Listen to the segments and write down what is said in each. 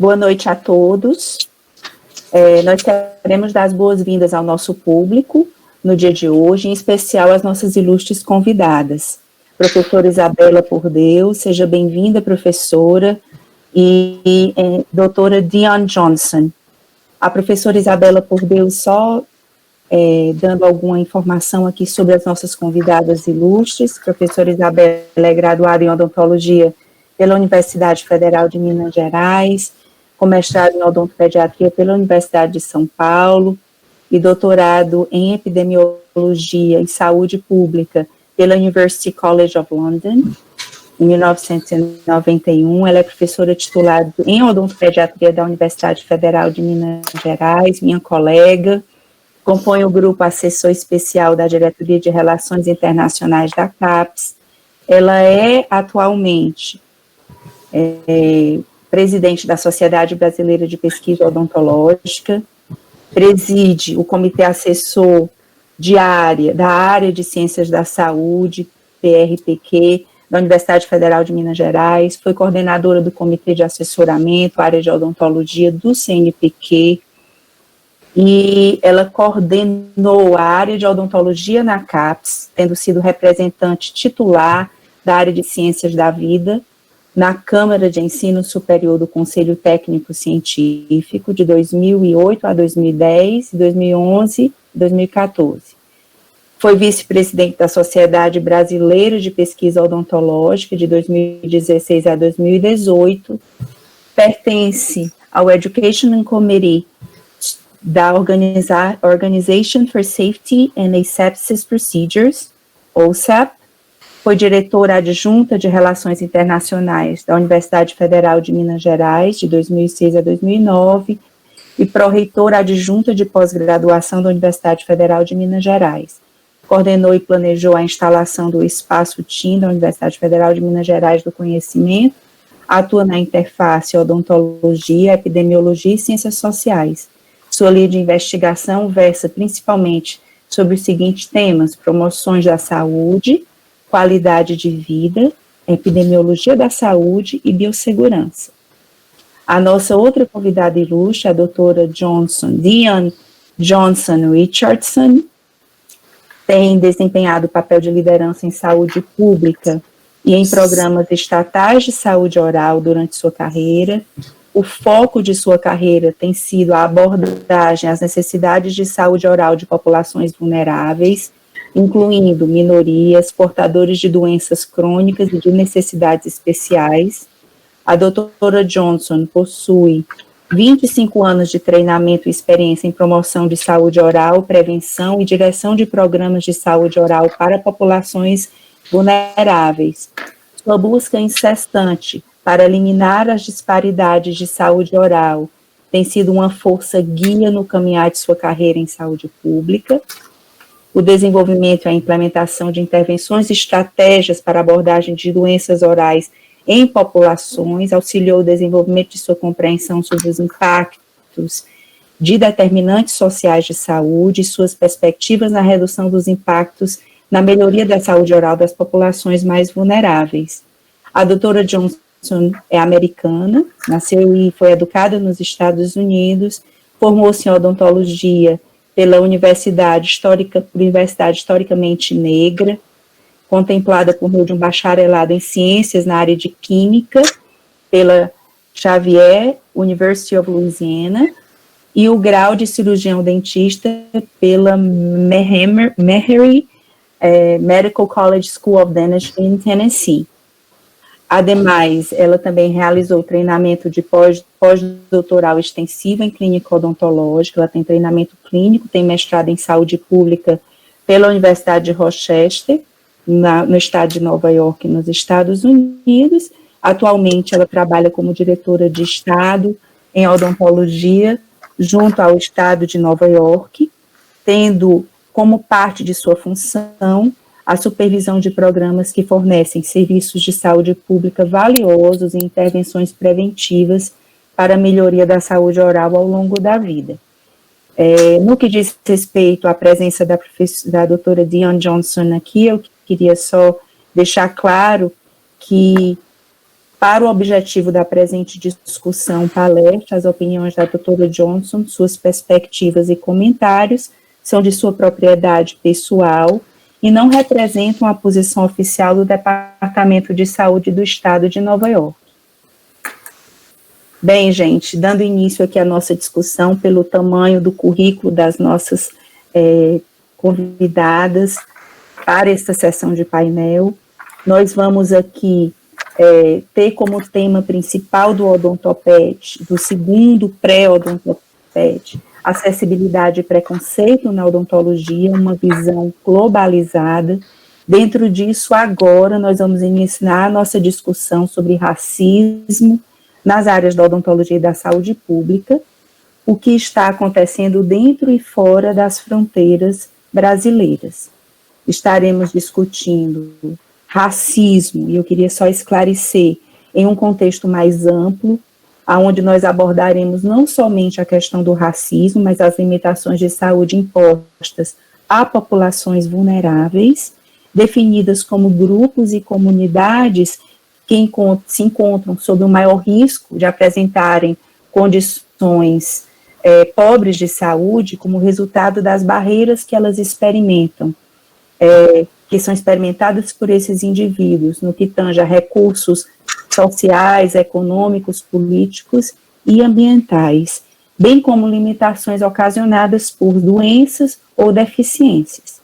Boa noite a todos. Nós queremos dar as boas-vindas ao nosso público no dia de hoje, em especial às nossas ilustres convidadas. Professora Isabela Por Deus, seja bem-vinda, professora, e doutora Dion Johnson. A professora Isabela Por Deus, só dando alguma informação aqui sobre as nossas convidadas ilustres. A professora Isabela é graduada em odontologia pela Universidade Federal de Minas Gerais, com mestrado em odontopediatria pela Universidade de São Paulo e doutorado em epidemiologia e saúde pública pela University College of London, em 1991. Ela é professora titular em odontopediatria da Universidade Federal de Minas Gerais, minha colega, compõe o grupo assessor especial da Diretoria de Relações Internacionais da CAPES. Ela é atualmente presidente da Sociedade Brasileira de Pesquisa Odontológica, preside o Comitê Assessor da área de Ciências da Saúde, PRPQ, da Universidade Federal de Minas Gerais, foi coordenadora do Comitê de Assessoramento, área de Odontologia do CNPq, e ela coordenou a área de Odontologia na CAPES, tendo sido representante titular da área de Ciências da Vida, na Câmara de Ensino Superior do Conselho Técnico Científico, de 2008 a 2010, 2011 e 2014. Foi vice-presidente da Sociedade Brasileira de Pesquisa Odontológica, de 2016 a 2018, pertence ao Education Committee da Organization for Safety and Asepsis Procedures, OSAP, foi diretora adjunta de Relações Internacionais da Universidade Federal de Minas Gerais, de 2006 a 2009, e pró-reitora adjunta de pós-graduação da Universidade Federal de Minas Gerais. Coordenou e planejou a instalação do Espaço TIM da Universidade Federal de Minas Gerais do Conhecimento, atua na interface Odontologia, Epidemiologia e Ciências Sociais. Sua linha de investigação versa principalmente sobre os seguintes temas: promoções da saúde, qualidade de vida, epidemiologia da saúde e biossegurança. A nossa outra convidada ilustre, a doutora Dion Johnson Richardson, tem desempenhado o papel de liderança em saúde pública e em programas estatais de saúde oral durante sua carreira. O foco de sua carreira tem sido a abordagem às necessidades de saúde oral de populações vulneráveis, incluindo minorias, portadores de doenças crônicas e de necessidades especiais. A doutora Johnson possui 25 anos de treinamento e experiência em promoção de saúde oral, prevenção e direção de programas de saúde oral para populações vulneráveis. Sua busca incessante para eliminar as disparidades de saúde oral tem sido uma força guia no caminhar de sua carreira em saúde pública. O desenvolvimento e a implementação de intervenções e estratégias para abordagem de doenças orais em populações auxiliou o desenvolvimento de sua compreensão sobre os impactos de determinantes sociais de saúde e suas perspectivas na redução dos impactos na melhoria da saúde oral das populações mais vulneráveis. A doutora Johnson é americana, nasceu e foi educada nos Estados Unidos, formou-se em odontologia pela Universidade Historicamente Negra, contemplada por meio de um bacharelado em Ciências na área de Química, pela Xavier University of Louisiana, e o grau de cirurgião dentista pela Meharry Medical College School of Dentistry em Tennessee. Ademais, ela também realizou treinamento de pós-doutoral extensivo em clínica odontológica, ela tem treinamento clínico, tem mestrado em saúde pública pela Universidade de Rochester, no estado de Nova York, nos Estados Unidos. Atualmente, ela trabalha como diretora de estado em odontologia junto ao estado de Nova York, tendo como parte de sua função a supervisão de programas que fornecem serviços de saúde pública valiosos e intervenções preventivas para a melhoria da saúde oral ao longo da vida. No que diz respeito à presença da doutora Dion Johnson aqui, eu queria só deixar claro que Para o objetivo da presente discussão, palestra, as opiniões da doutora Johnson, suas perspectivas e comentários são de sua propriedade pessoal e não representam a posição oficial do Departamento de Saúde do Estado de Nova York. Bem, gente, dando início aqui à nossa discussão pelo tamanho do currículo das nossas convidadas para esta sessão de painel, nós vamos aqui ter como tema principal do OdontoPET, do segundo pré-OdontoPET, acessibilidade e preconceito na odontologia, uma visão globalizada. Dentro disso, agora, nós vamos iniciar a nossa discussão sobre racismo nas áreas da odontologia e da saúde pública, o que está acontecendo dentro e fora das fronteiras brasileiras. Estaremos discutindo racismo, e eu queria só esclarecer, em um contexto mais amplo, onde nós abordaremos não somente a questão do racismo, mas as limitações de saúde impostas a populações vulneráveis, definidas como grupos e comunidades que se encontram sob o maior risco de apresentarem condições pobres de saúde como resultado das barreiras que elas experimentam, que são experimentadas por esses indivíduos, no que tange a recursos sociais, econômicos, políticos e ambientais, bem como limitações ocasionadas por doenças ou deficiências,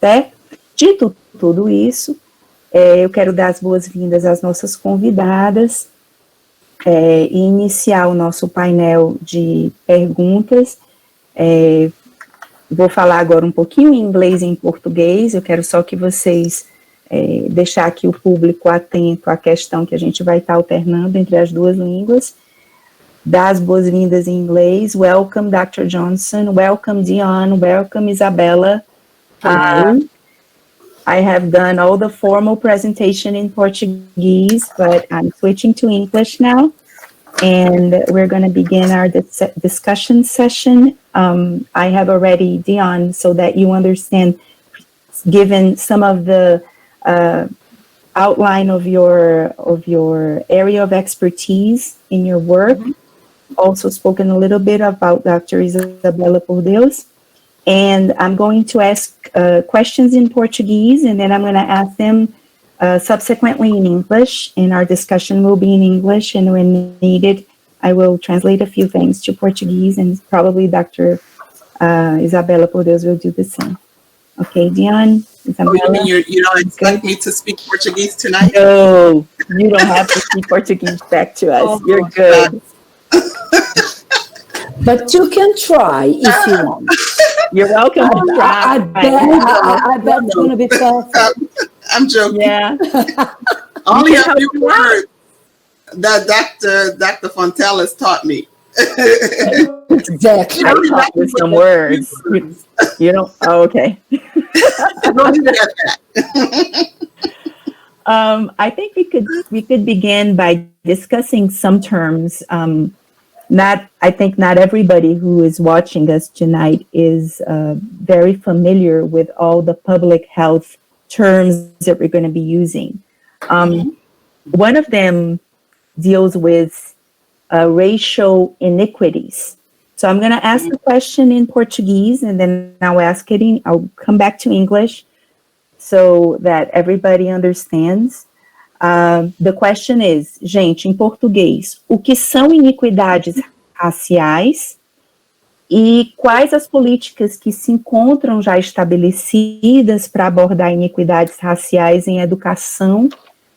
certo? Dito tudo isso, eu quero dar as boas-vindas às nossas convidadas e iniciar o nosso painel de perguntas. Vou falar agora um pouquinho em inglês e em português, eu quero só que vocês deixar aqui o público atento à questão que a gente vai estar alternando entre as duas línguas. Dar as boas-vindas em inglês. Welcome, Dr. Johnson. Welcome, Dion. Welcome, Isabella. I have done all the formal presentation in Portuguese, but I'm switching to English now. And we're going to begin our discussion session. I have already, Dion, so that you understand, given some of the outline of your area of expertise in your work, also spoken a little bit about Dr. Isabella Por Deus. And I'm going to ask questions in Portuguese, and then I'm going to ask them subsequently in English, and our discussion will be in English, and when needed, I will translate a few things to Portuguese, and probably Dr. Isabella Por Deus will do the same. Okay, Dion, Isabella? You don't expect me to speak Portuguese tonight? No, you don't have to speak Portuguese back to us. You're good. But you can try if you want. You're welcome to try. I bet it's going to be perfect. I'm joking. Yeah. Only a few words that Dr. Fontella's taught me. Exactly. I taught you some words. You don't? Oh, okay. I think we could begin by discussing some terms. I think not everybody who is watching us tonight is very familiar with all the public health terms that we're going to be using. One of them deals with racial inequities. So I'm going to ask the question in Portuguese, and then I'll come back to English so that everybody understands. The question is, gente, em português, o que são iniquidades raciais e quais as políticas que se encontram já estabelecidas para abordar iniquidades raciais em educação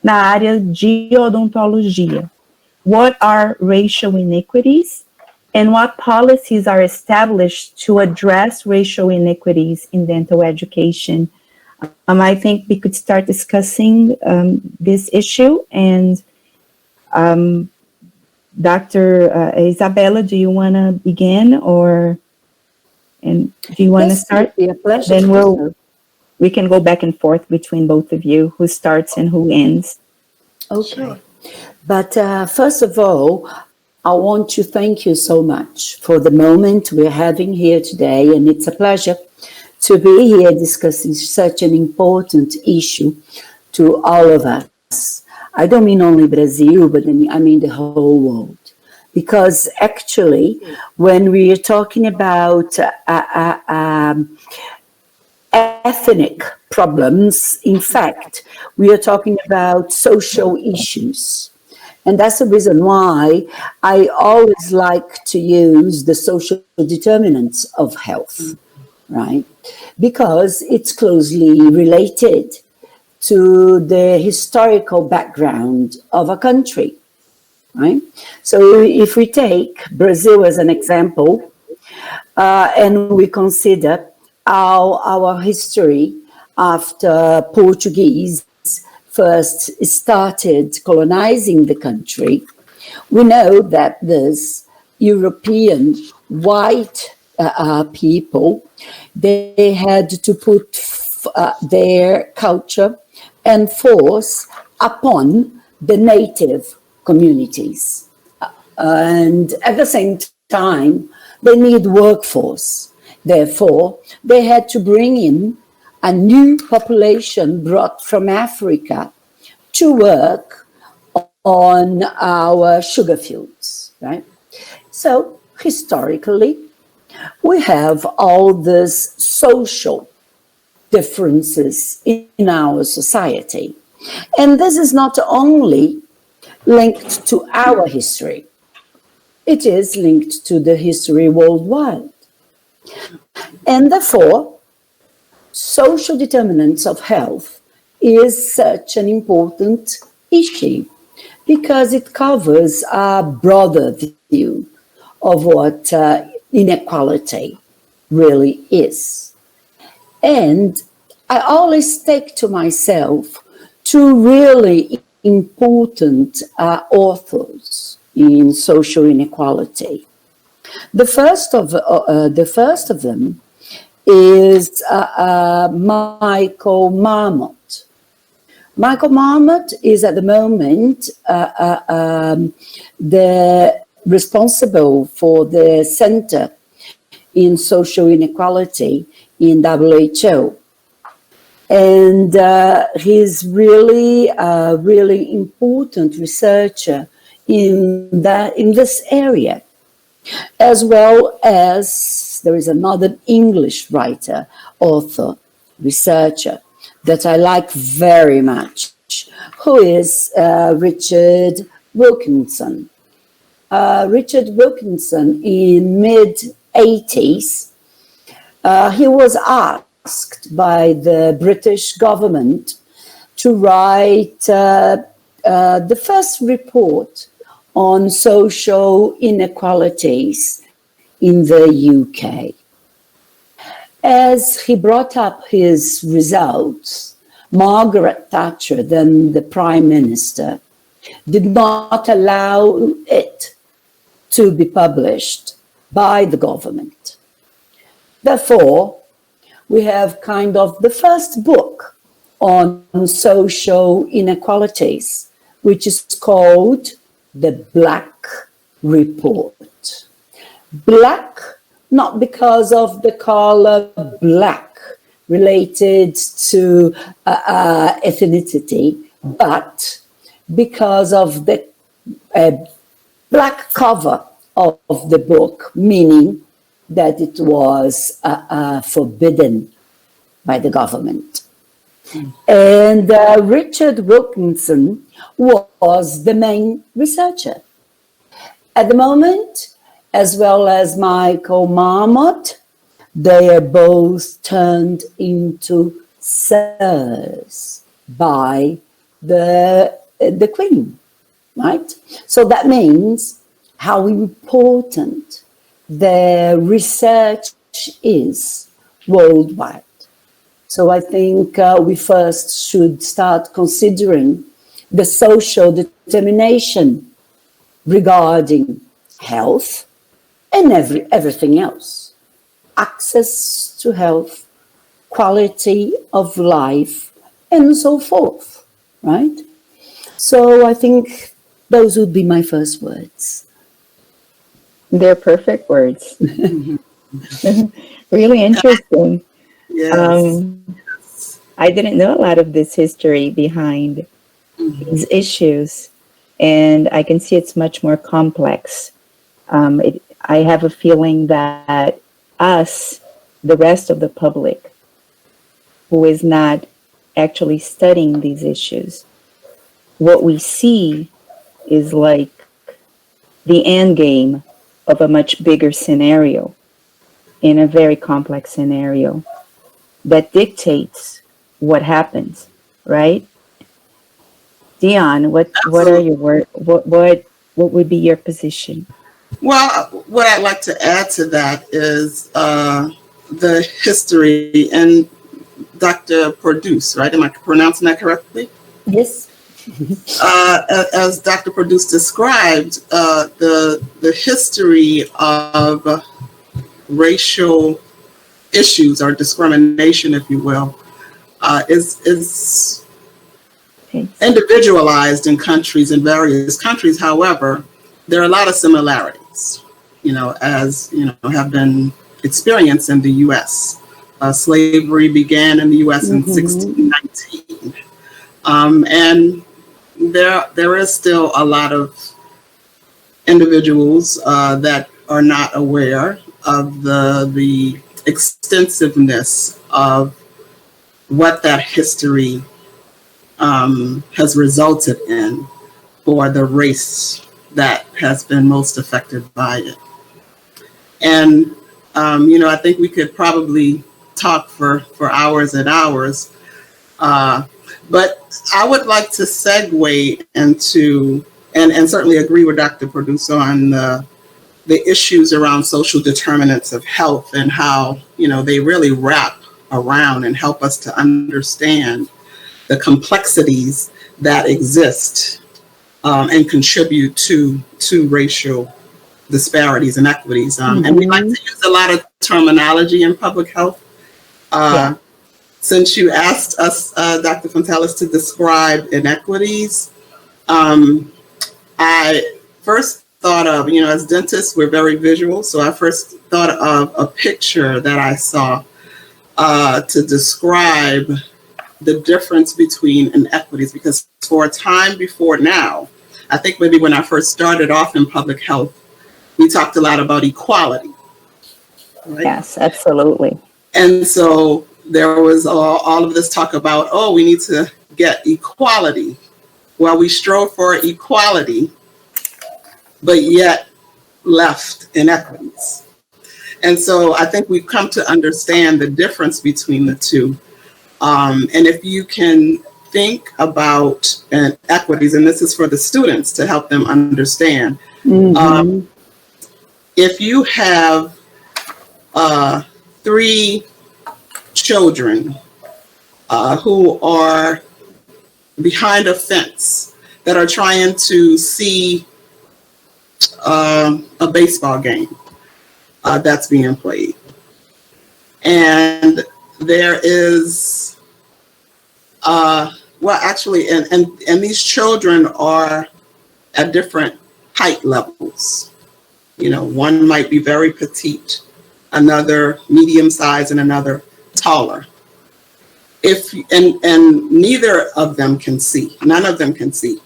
na área de odontologia? What are racial inequities and what policies are established to address racial inequities in dental education? I think we could start discussing this issue, and Dr. Isabella, do you want to begin, and do you want to start? Be a pleasure. Then we can go back and forth between both of you, who starts and who ends. Okay. But first of all, I want to thank you so much for the moment we're having here today, and it's a pleasure to be here discussing such an important issue to all of us. I don't mean only Brazil, but I mean the whole world. Because actually, when we are talking about ethnic problems, in fact, we are talking about social issues. And that's the reason why I always like to use the social determinants of health, right? Because it's closely related to the historical background of a country, right? So if we take Brazil as an example, and we consider our history after Portuguese first started colonizing the country, we know that this European white people, they had to put their culture and force upon the native communities. And at the same time, they need workforce. Therefore, they had to bring in a new population brought from Africa to work on our sugar fields, right? So historically, we have all these social differences in our society. And this is not only linked to our history, it is linked to the history worldwide. And therefore, social determinants of health is such an important issue because it covers a broader view of what inequality really is. And I always take to myself two really important authors in social inequality. The first of them is Michael Marmot. Michael Marmot is at the moment the responsible for the Center in Social Inequality in WHO. And he's really a really important researcher in this area, as well as there is another English writer, author, researcher that I like very much, who is Richard Wilkinson. Richard Wilkinson, in mid-80s, he was asked by the British government to write the first report on social inequalities in the UK. As he brought up his results, Margaret Thatcher, then the Prime Minister, did not allow it to be published by the government. Therefore, we have kind of the first book on social inequalities, which is called The Black Report. Black, not because of the color black related to ethnicity, but because of the black cover of the book, meaning that it was forbidden by the government. And Richard Wilkinson was the main researcher. At the moment, as well as Michael Marmot, they are both turned into sirs by the Queen, right? So that means how important the research is worldwide. So I think we first should start considering the social determination regarding health and everything else. Access to health, quality of life, and so forth, right? So I think those would be my first words. They're perfect words. Really interesting. Yes. I didn't know a lot of this history behind these issues, and I can see it's much more complex. I have a feeling that us, the rest of the public, who is not actually studying these issues, what we see is like the end game of a much bigger scenario, in a very complex scenario that dictates what happens, right? Dion, what are Absolutely. your what would be your position? Well, what I'd like to add to that is the history, and Dr. Produce, right? Am I pronouncing that correctly? Yes. As Dr. Produce described, the history of racial issues or discrimination, if you will, is Okay. individualized in various countries. However, there are a lot of similarities, as have been experienced in the U.S. Slavery began in the U.S. in 1619, and there is still a lot of individuals that are not aware of the extensiveness of what that history has resulted in for the race that has been most affected by it. And, I think we could probably talk for hours and hours, but I would like to segue into, and certainly agree with Dr. Producer on the issues around social determinants of health and how, they really wrap around and help us to understand the complexities that exist and contribute to racial disparities and equities. And we like to use a lot of terminology in public health. Since you asked us, Dr. Fontelis, to describe inequities, I first thought of, as dentists, we're very visual. So I first thought of a picture that I saw to describe the difference between inequities, because for a time before now, I think maybe when I first started off in public health, we talked a lot about equality. Right? Yes, absolutely. And so there was all of this talk about, we need to get equality. Well, we strove for equality, but yet left inequities. And so I think we've come to understand the difference between the two. And if you can think about equities, and this is for the students to help them understand, if you have 3 children who are behind a fence that are trying to see a baseball game that's being played, and there is and these children are at different height levels. One might be very petite, another medium size, and another taller. And neither of them can see, none of them can see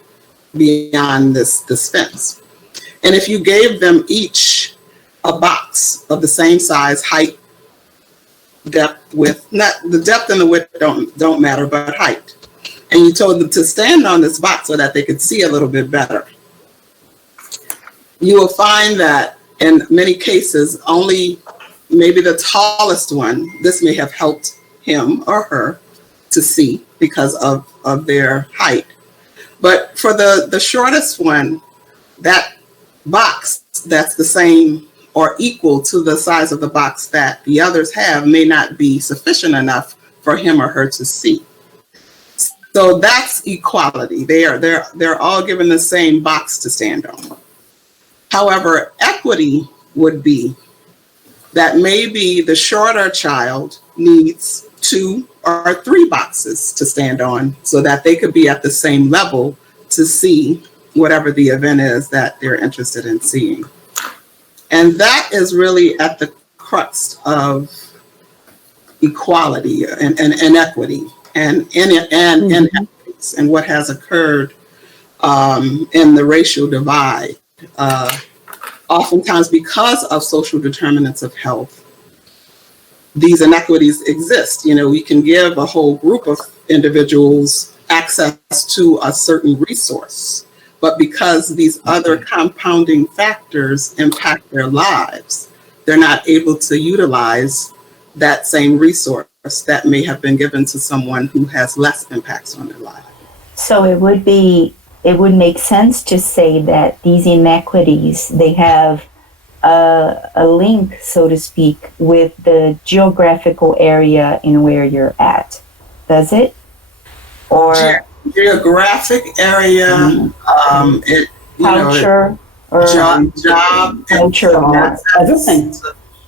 beyond this fence. And if you gave them each a box of the same size, height, depth, width, not the depth and the width don't matter, but height, and you told them to stand on this box so that they could see a little bit better, you will find that in many cases, only maybe the tallest one, this may have helped him or her to see because of their height. But for the shortest one, that box that's the same or equal to the size of the box that the others have may not be sufficient enough for him or her to see. So that's equality. They're all given the same box to stand on. However, equity would be that maybe the shorter child needs 2 or 3 boxes to stand on so that they could be at the same level to see whatever the event is that they're interested in seeing. And that is really at the crux of equality and equity and inequities. impacts and what has occurred in the racial divide. Oftentimes, because of social determinants of health, these inequities exist. You know, we can give a whole group of individuals access to a certain resource, but because these other compounding factors impact their lives, they're not able to utilize that same resource that may have been given to someone who has less impacts on their life. So it would make sense to say that these inequities, they have a link, so to speak, with the geographical area in where you're at. Does it? Or geographic area, culture, or job, culture, everything.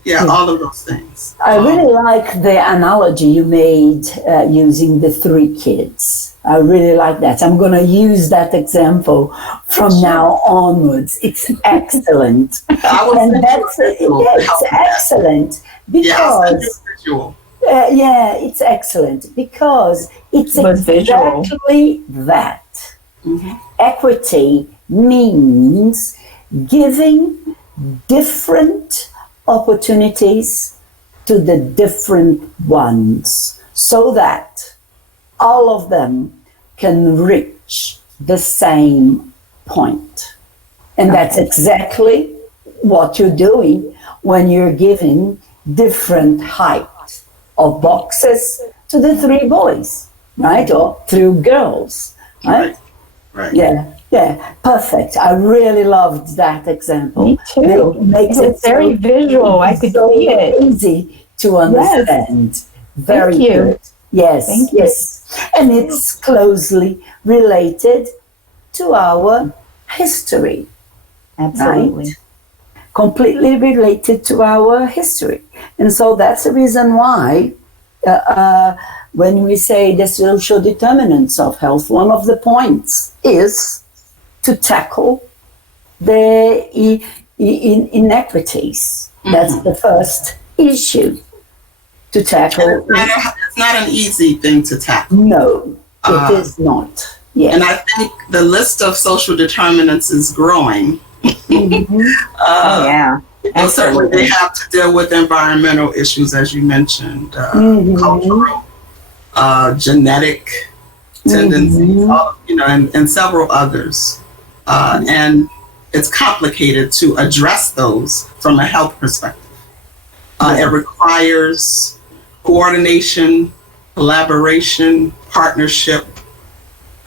Yeah, all of those things. I really like the analogy you made using the 3 kids. I really like that. I'm going to use that example from now onwards. It's excellent. And it's excellent because it's excellent because it's exactly that. Mm-hmm. Equity means giving different opportunities to the different ones so that all of them can reach the same point. And that's exactly what you're doing when you're giving different height of boxes to the 3 boys, right? Or 3 girls, right? Right. Yeah, perfect. I really loved that example. Me too. It makes it very visual. I could see it. Easy to understand. Yes. Very Thank you. good. Yes, yes. And it's closely related to our history. Absolutely. Right? Completely related to our history. And so that's the reason why when we say the social determinants of health, one of the points is to tackle the inequities. Mm-hmm. That's the first issue to tackle. It's not an easy thing to tackle. No, it is not. Yes. And I think the list of social determinants is growing. Mm-hmm. Certainly they have to deal with environmental issues, as you mentioned, cultural, genetic tendencies, and several others. And it's complicated to address those from a health perspective. It requires coordination, collaboration, partnership,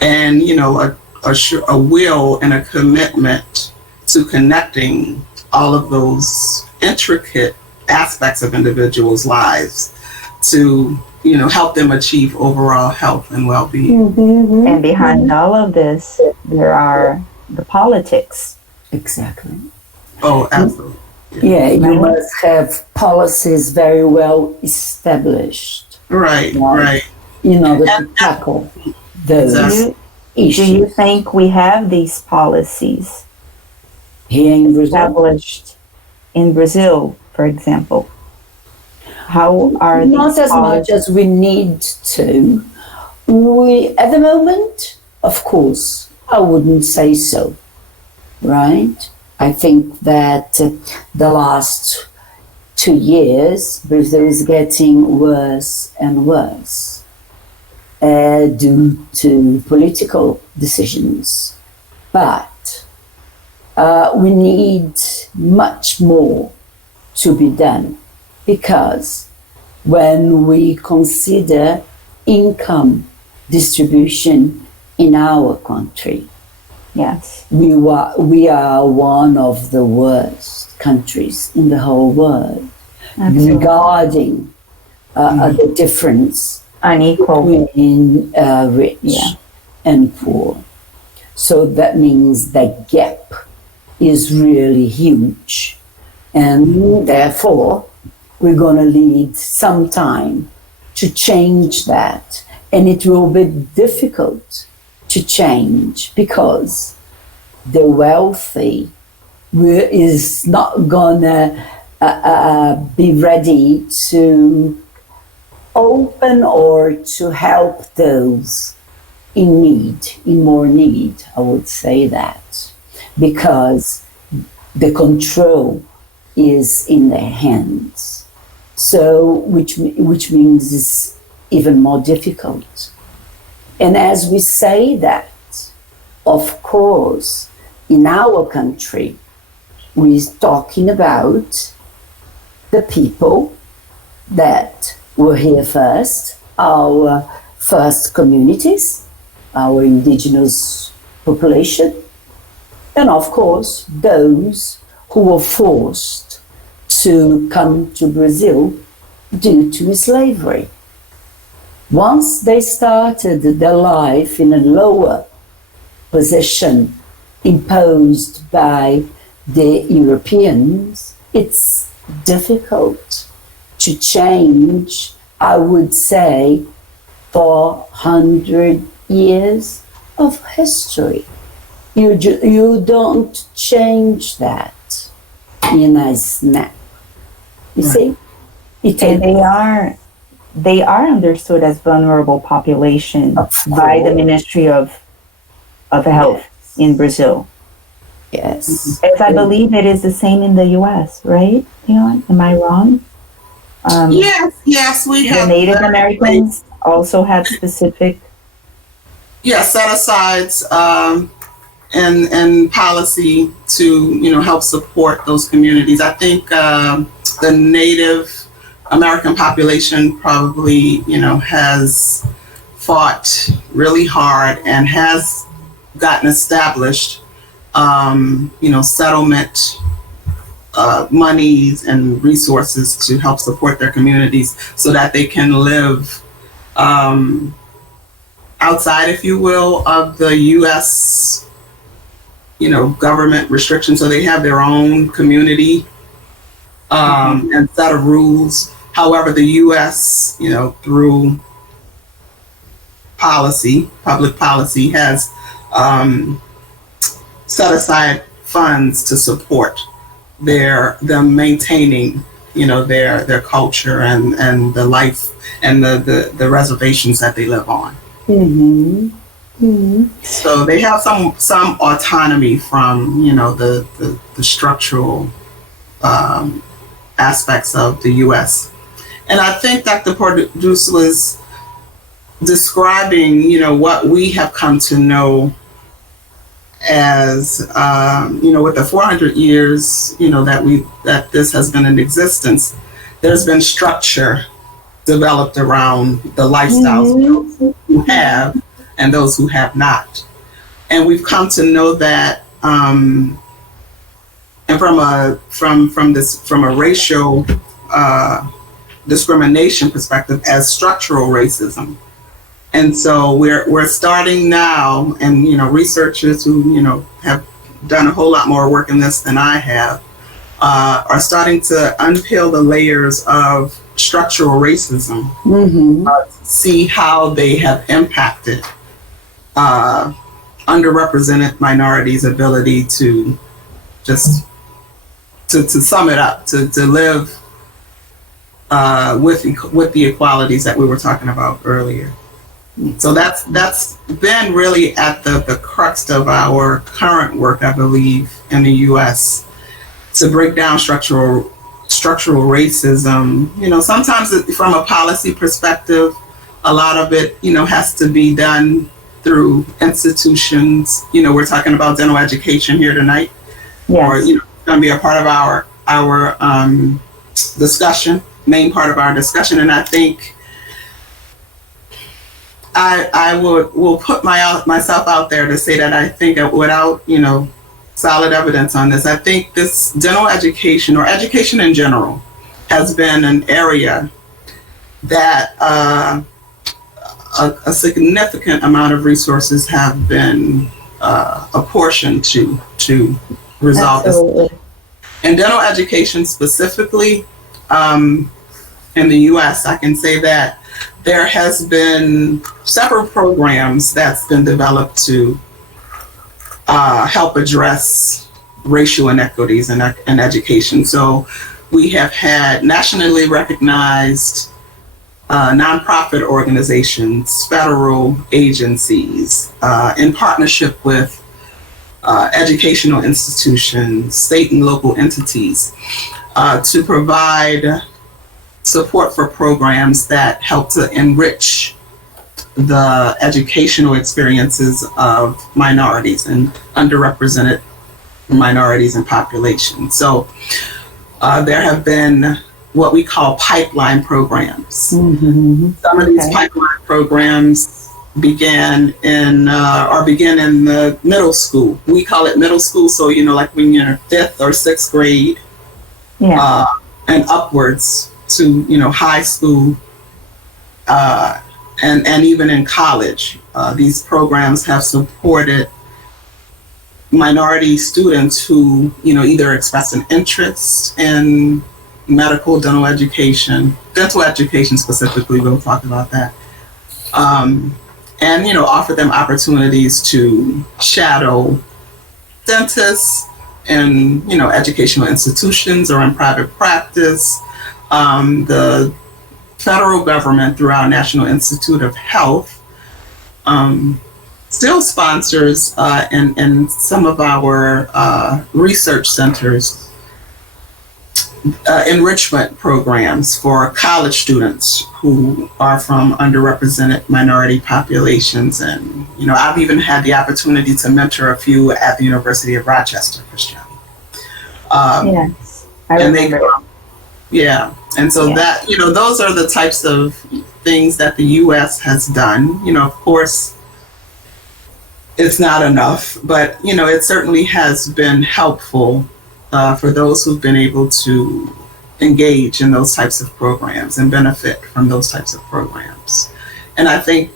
and a will and a commitment to connecting all of those intricate aspects of individuals' lives to help them achieve overall health and well-being. Mm-hmm. And behind all of this, there are the politics. Exactly. Oh, absolutely. Yeah, you must have policies very well established. Right. To tackle those issues. Do you think we have these policies here in Brazil? Established in Brazil, for example? How are these not as much as we need to. We, at the moment, of course, I wouldn't say so, right? I think that the last 2 years, Brazil is getting worse and worse due to political decisions. But we need much more to be done, because when we consider income distribution in our country, yes, we are one of the worst countries in the whole world. Absolutely. Regarding the difference unequal between rich and poor. So that means the gap is really huge, and therefore we're going to need some time to change that, and it will be difficult to change because the wealthy is not gonna be ready to open or to help those in more need, I would say that, because the control is in their hands. So, which means it's even more difficult. And as we say that, of course, in our country, we're talking about the people that were here first, our first communities, our indigenous population, and of course, those who were forced to come to Brazil due to slavery. Once they started their life in a lower position imposed by the Europeans, it's difficult to change, I would say, 400 years of history. You don't change that in a snap. You see? And they are understood as vulnerable population by the Ministry of Health in Brazil. Yes. As I believe it is the same in the U.S., right? Leon, am I wrong? Yes, we have. The Native Americans also have specific. Set asides and policy to help support those communities. I think the Native American population probably has fought really hard and has gotten established settlement monies and resources to help support their communities so that they can live outside, if you will, of the U.S. Government restrictions. So they have their own community and set of rules. However, the U.S., through public policy, has set aside funds to support them maintaining, their culture and the life and the reservations that they live on. Mm-hmm. Mm-hmm. So they have some autonomy from, the structural aspects of the U.S. And I think Dr. Produce was describing, what we have come to know as, with the 400 years, that this has been in existence. There's been structure developed around the lifestyles of those who have and those who have not. And we've come to know that, and from a racial discrimination perspective, as structural racism. And so we're starting now, and researchers who have done a whole lot more work in this than I have, are starting to unpeel the layers of structural racism, see how they have impacted underrepresented minorities' ability to just to sum it up, to live with the equalities that we were talking about earlier. So that's been really at the crux of our current work, I believe, in the U.S. to break down structural racism. Sometimes from a policy perspective, a lot of it, has to be done through institutions. We're talking about dental education here tonight, or it's going to be a part of our discussion, main part of our discussion, and I think. I will put myself out there to say that I think without, solid evidence on this, I think this dental education or education in general has been an area that a significant amount of resources have been apportioned to resolve Absolutely. this. In dental education specifically, in the U.S., I can say that there has been several programs that's been developed to help address racial inequities in education. So we have had nationally recognized nonprofit organizations, federal agencies, in partnership with educational institutions, state and local entities, to provide support for programs that help to enrich the educational experiences of minorities and underrepresented minorities and populations. So there have been what we call pipeline programs. Mm-hmm. Some of these pipeline programs begin in the middle school. We call it middle school, so like when you're 5th or 6th grade, and upwards to high school, and even in college. These programs have supported minority students who either express an interest in medical, dental education specifically, we'll talk about that, and offer them opportunities to shadow dentists in educational institutions or in private practice. The federal government, through our National Institute of Health, still sponsors in some of our research centers enrichment programs for college students who are from underrepresented minority populations. And I've even had the opportunity to mentor a few at the University of Rochester, Christian. Yes, I remember. And so that those are the types of things that the U.S. has done. Of course, it's not enough, but it certainly has been helpful for those who've been able to engage in those types of programs and benefit from those types of programs. And I think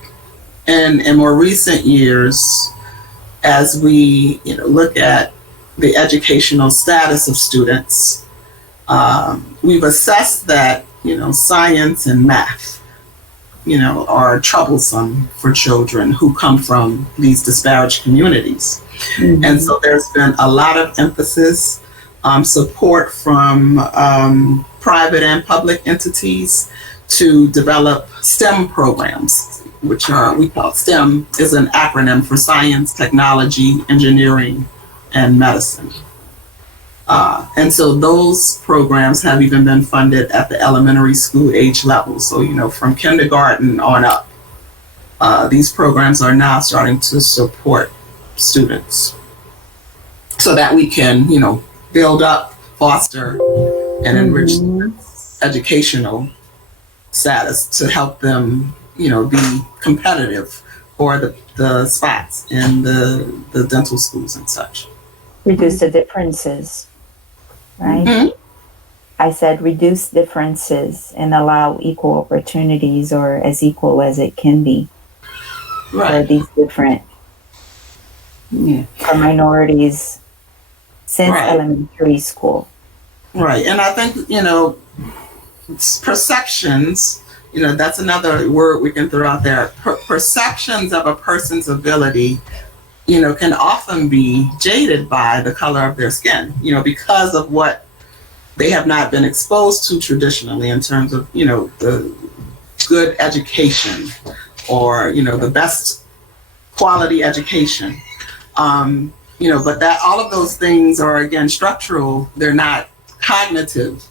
in more recent years, as we look at the educational status of students, we've assessed that science and math are troublesome for children who come from these disparate communities. Mm-hmm. And so there's been a lot of emphasis, support from private and public entities to develop STEM programs, which we call STEM is an acronym for science, technology, engineering, and medicine. And so those programs have even been funded at the elementary school age level. So, from kindergarten on up, these programs are now starting to support students so that we can, build up, foster, and enrich educational status to help them, be competitive for the spots in the dental schools and such. Reduce the differences, right? Mm-hmm. I said reduce differences and allow equal opportunities, or as equal as it can be, for these different for minorities since elementary school. Right. And I think, perceptions, that's another word we can throw out there. Perceptions of a person's ability, can often be jaded by the color of their skin, because of what they have not been exposed to traditionally in terms of, the good education or, the best quality education. But that all of those things are, again, structural. They're not cognitive,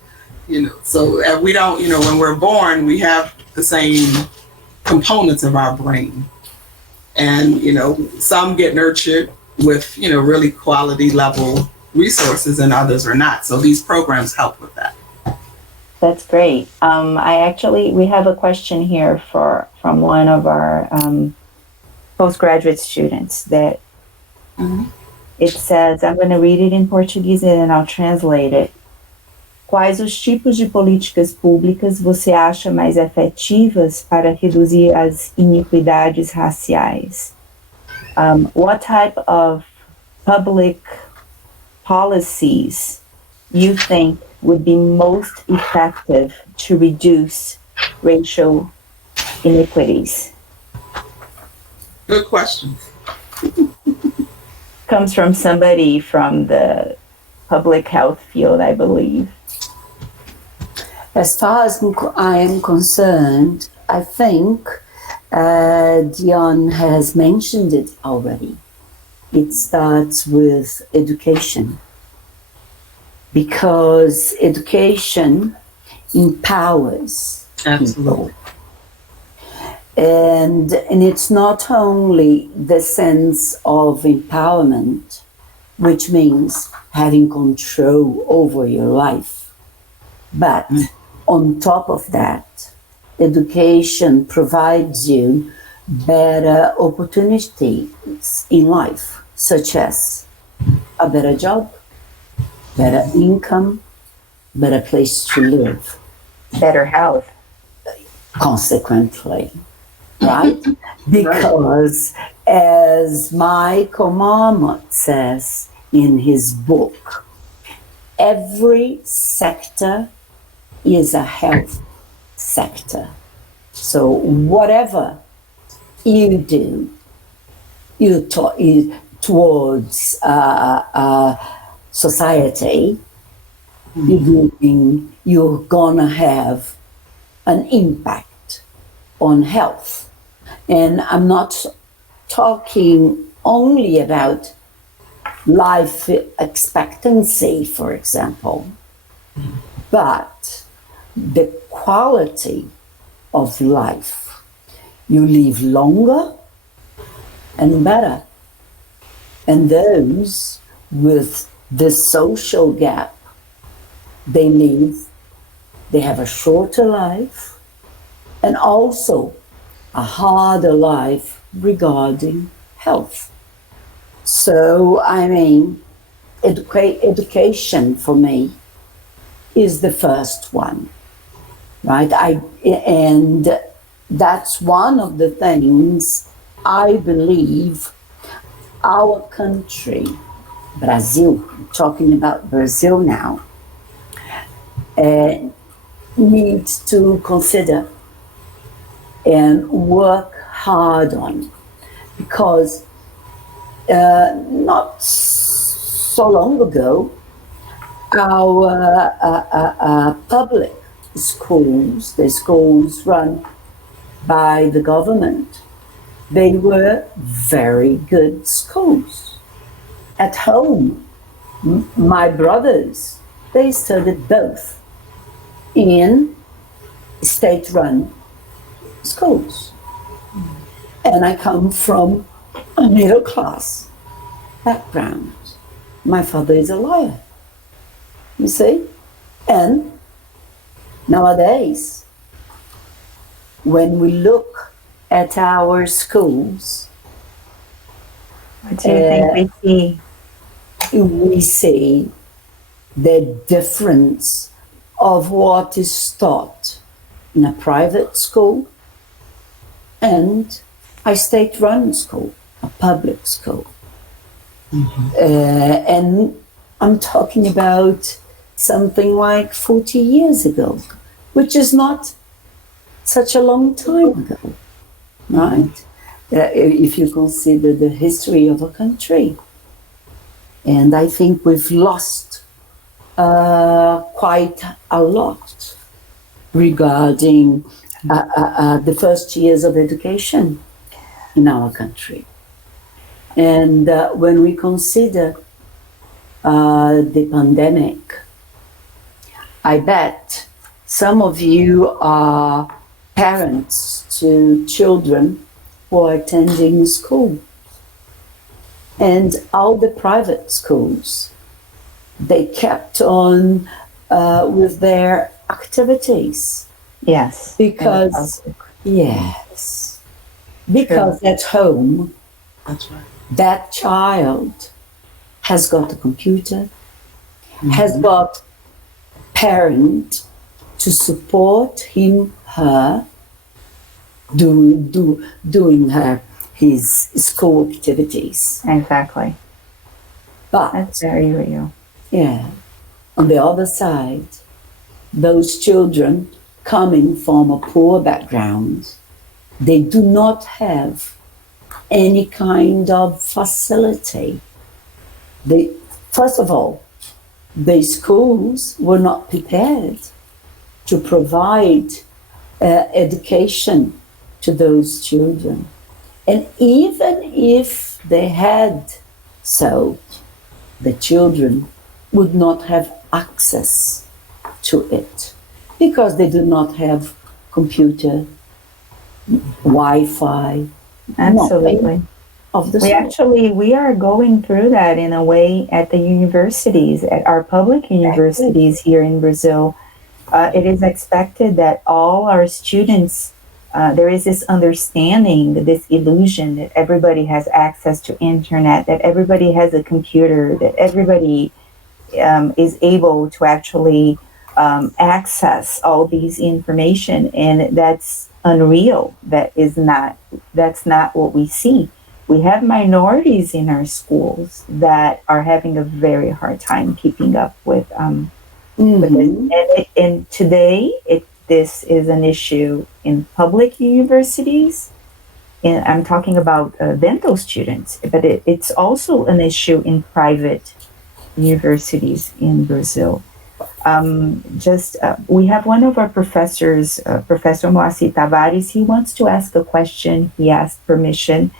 so we don't, when we're born, we have the same components of our brain. And, some get nurtured with, really quality level resources and others are not. So these programs help with that. That's great. We have a question here from one of our postgraduate students that it says, I'm going to read it in Portuguese and then I'll translate it. Quais os tipos de políticas públicas você acha mais efetivas para reduzir as iniquidades raciais? What type of public policies you think would be most effective to reduce racial inequities? Good question. Comes from somebody from the public health field, I believe. As far as I am concerned, I think Dion has mentioned it already. It starts with education, because education empowers people. And it's not only the sense of empowerment, which means having control over your life, but on top of that, education provides you better opportunities in life, such as a better job, better income, better place to live. Better health. Consequently, right? Because as Michael Marmot says in his book, every sector is a health sector. So whatever you do, towards society, you're gonna have an impact on health. And I'm not talking only about life expectancy, for example, but the quality of life. You live longer and better. And those with the social gap, they have a shorter life and also a harder life regarding health. So, I mean, education for me is the first one, right? And that's one of the things I believe our country, Brazil, talking about Brazil now, needs to consider and work hard on, because not so long ago, our public schools, the schools run by the government, they were very good schools. At home, my brothers, they studied both in state-run schools. And I come from a middle-class background. My father is a lawyer, you see? And nowadays, when we look at our schools, what do you think we see? We see the difference of what is taught in a private school and a state-run school, a public school. And I'm talking about something like 40 years ago, which is not such a long time ago, right? If you consider the history of a country. And I think we've lost quite a lot regarding the first years of education in our country. And when we consider the pandemic, I bet some of you are parents to children who are attending school. And all the private schools, they kept on with their activities. Yes. Because at home, That's right. that child has got a computer, has got parent to support him, her, doing his school activities. Exactly. But That's very real. yeah, on the other side, those children coming from a poor background, they do not have any kind of facility. First of all, the schools were not prepared to provide education to those children. And even if they had sold, the children would not have access to it because they do not have computer, Wi-Fi. Absolutely. Of the we are going through that in a way at the universities, at our public universities here in Brazil. It is expected that all our students, there is this understanding, this illusion that everybody has access to internet, that everybody has a computer, that everybody is able to actually access all these information, and that's unreal. That's not what we see. We have minorities in our schools that are having a very hard time keeping up with this. And today, this is an issue in public universities. And I'm talking about dental students, but it's also an issue in private universities in Brazil. We have one of our professors, Professor Moacir Tavares. He wants to ask a question. He asked permission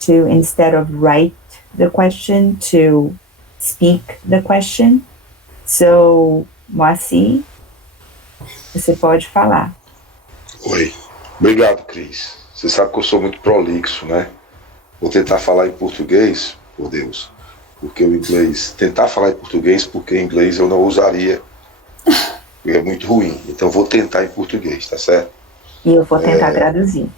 to, instead of write the question, to speak the question. So, Moacir, você pode falar. Oi, obrigado, Cris. Você sabe que eu sou muito prolixo, né? Vou tentar falar em português, por Deus, porque o inglês, tentar falar em português, porque em inglês eu não usaria, é muito ruim. Então vou tentar em português, tá certo? E eu vou tentar traduzir.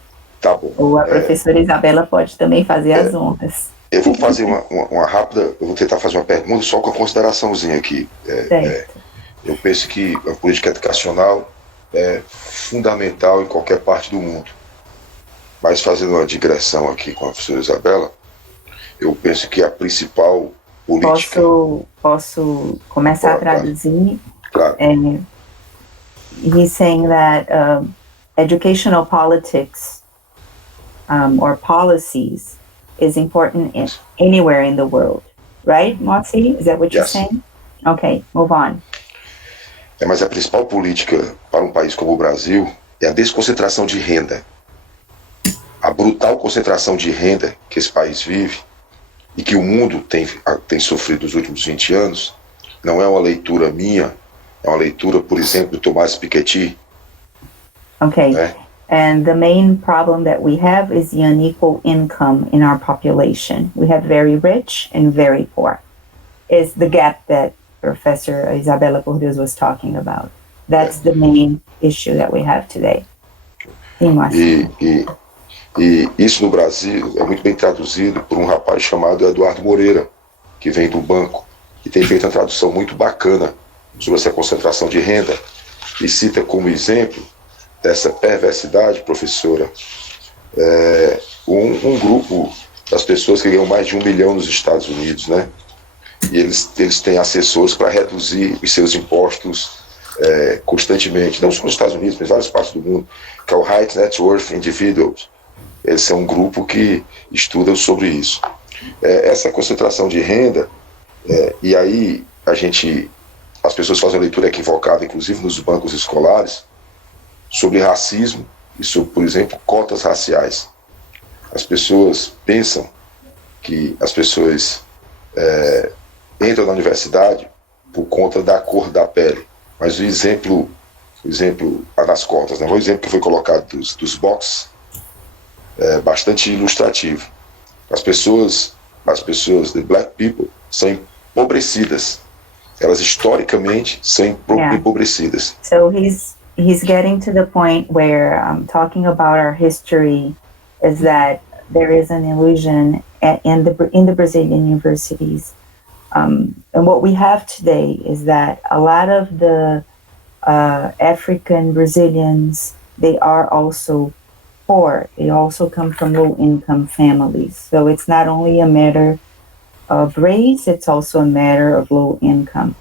Tá bom. Ou a professora Isabela pode também fazer as honras. Eu vou fazer uma rápida, eu vou tentar fazer uma pergunta só com a consideraçãozinha aqui. Eu penso que a política educacional é fundamental em qualquer parte do mundo. Mas fazendo uma digressão aqui com a professora Isabela, eu penso que a principal política... Posso começar a traduzir? Claro. He's saying that educational politics or policies is important anywhere in the world, right, Moacir? Is that what you're saying? Okay, move on. Mas a principal política para um país como o Brasil é a desconcentração de renda. A brutal concentração de renda que esse país vive e que o mundo tem sofrido nos últimos 20 anos, não é uma leitura minha, é uma leitura, por exemplo, do Tomás Piketty. Okay. And the main problem that we have is the unequal income in our population. We have very rich and very poor. It's the gap that Professor Isabella por Deus was talking about. That's the main issue that we have today. E isso no Brasil é muito bem traduzido por um rapaz chamado Eduardo Moreira, que vem do banco, e tem feito uma tradução muito bacana sobre essa concentração de renda, e cita como exemplo dessa perversidade, professora, um grupo das pessoas que ganham mais de 1 milhão nos Estados Unidos, né? E eles têm assessores para reduzir os seus impostos constantemente, não só nos Estados Unidos, mas em várias partes do mundo, que é o High Net Worth Individuals. Eles são um grupo que estuda sobre isso. Essa concentração de renda, e aí as pessoas fazem uma leitura equivocada, inclusive nos bancos escolares, sobre racismo e sobre, por exemplo, cotas raciais. As pessoas pensam que as pessoas entram na universidade por conta da cor da pele. Mas o exemplo das cotas, né? O exemplo que foi colocado dos boxes é bastante ilustrativo. As pessoas, the black people, são empobrecidas. Elas historicamente são empobrecidas. So he's getting to the point where talking about our history is that there is an illusion in the Brazilian universities. And what we have today is that a lot of the African Brazilians, they are also poor. They also come from low-income families. So it's not only a matter of race, it's also a matter of low income.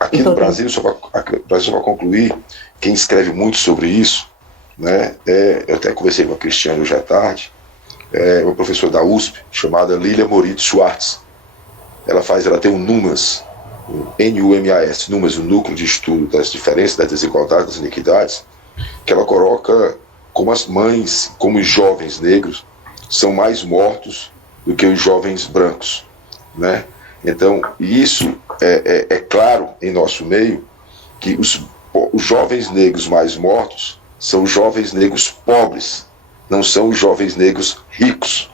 Aqui no Brasil, só para concluir, quem escreve muito sobre isso, né, eu até conversei com a Cristiane hoje à tarde, uma professora da USP, chamada Lilia Moritz Schwartz. Ela tem um NUMAS, números, o Núcleo de Estudo das Diferenças, das Desigualdades, das Iniquidades, que ela coloca como as mães, como os jovens negros são mais mortos do que os jovens brancos, né? Então, isso é claro em nosso meio que os jovens negros mais mortos são os jovens negros pobres, não são os jovens negros ricos.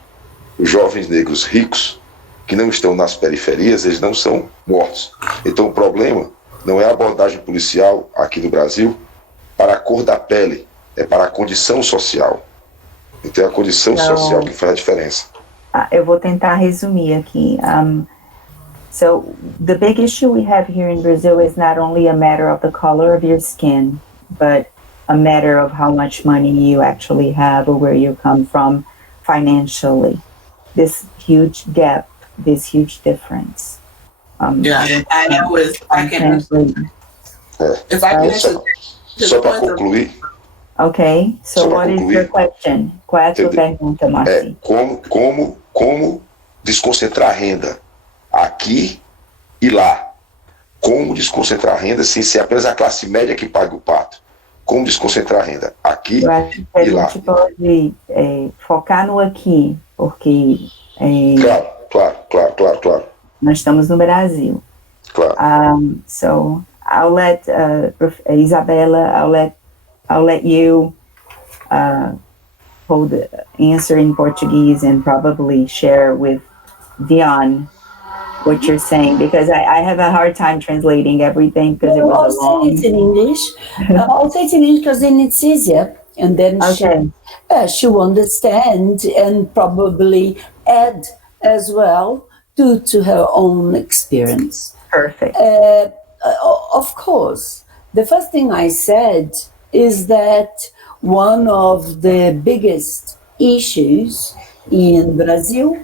Os jovens negros ricos, que não estão nas periferias, eles não são mortos. Então, o problema não é a abordagem policial aqui no Brasil para a cor da pele, é para a condição social. Então, é a condição social que faz a diferença. Eu vou tentar resumir aqui. So the big issue we have here in Brazil is not only a matter of the color of your skin, but a matter of how much money you actually have or where you come from financially. This huge gap, this huge difference. Yeah, and it was, if I can Só para concluir. Okay, so what is your question? Qual é a sua pergunta, Marci? Como desconcentrar a renda aqui e lá? Como desconcentrar a renda sem ser apenas a classe média que paga o pato? Como desconcentrar a renda aqui e lá? A gente pode focar no aqui, porque Claro. nós estamos no Brasil. Claro. So I'll let Isabella, I'll let you hold the answer in Portuguese and probably share with Dion what you're saying, because I have a hard time translating everything because it was a long... I'll say it in English. I'll say it in English because then it's easier. And then she will understand and probably add as well due to her own experience. Perfect. Of course, the first thing I said is that one of the biggest issues in Brazil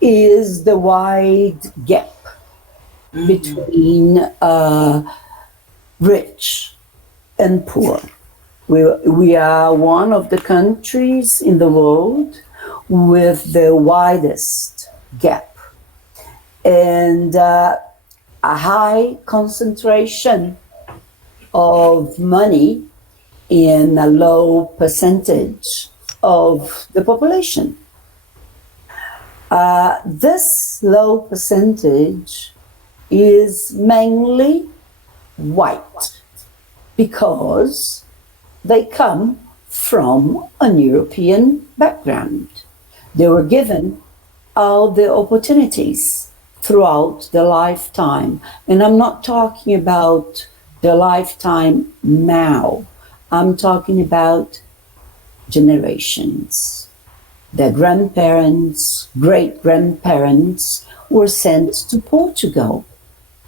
is the wide gap between rich and poor. We are one of the countries in the world with the widest gap and a high concentration of money in a low percentage of the population. This low percentage is mainly white because they come from an European background. They were given all the opportunities throughout their lifetime. And I'm not talking about their lifetime now. I'm talking about generations. Their grandparents, great-grandparents were sent to Portugal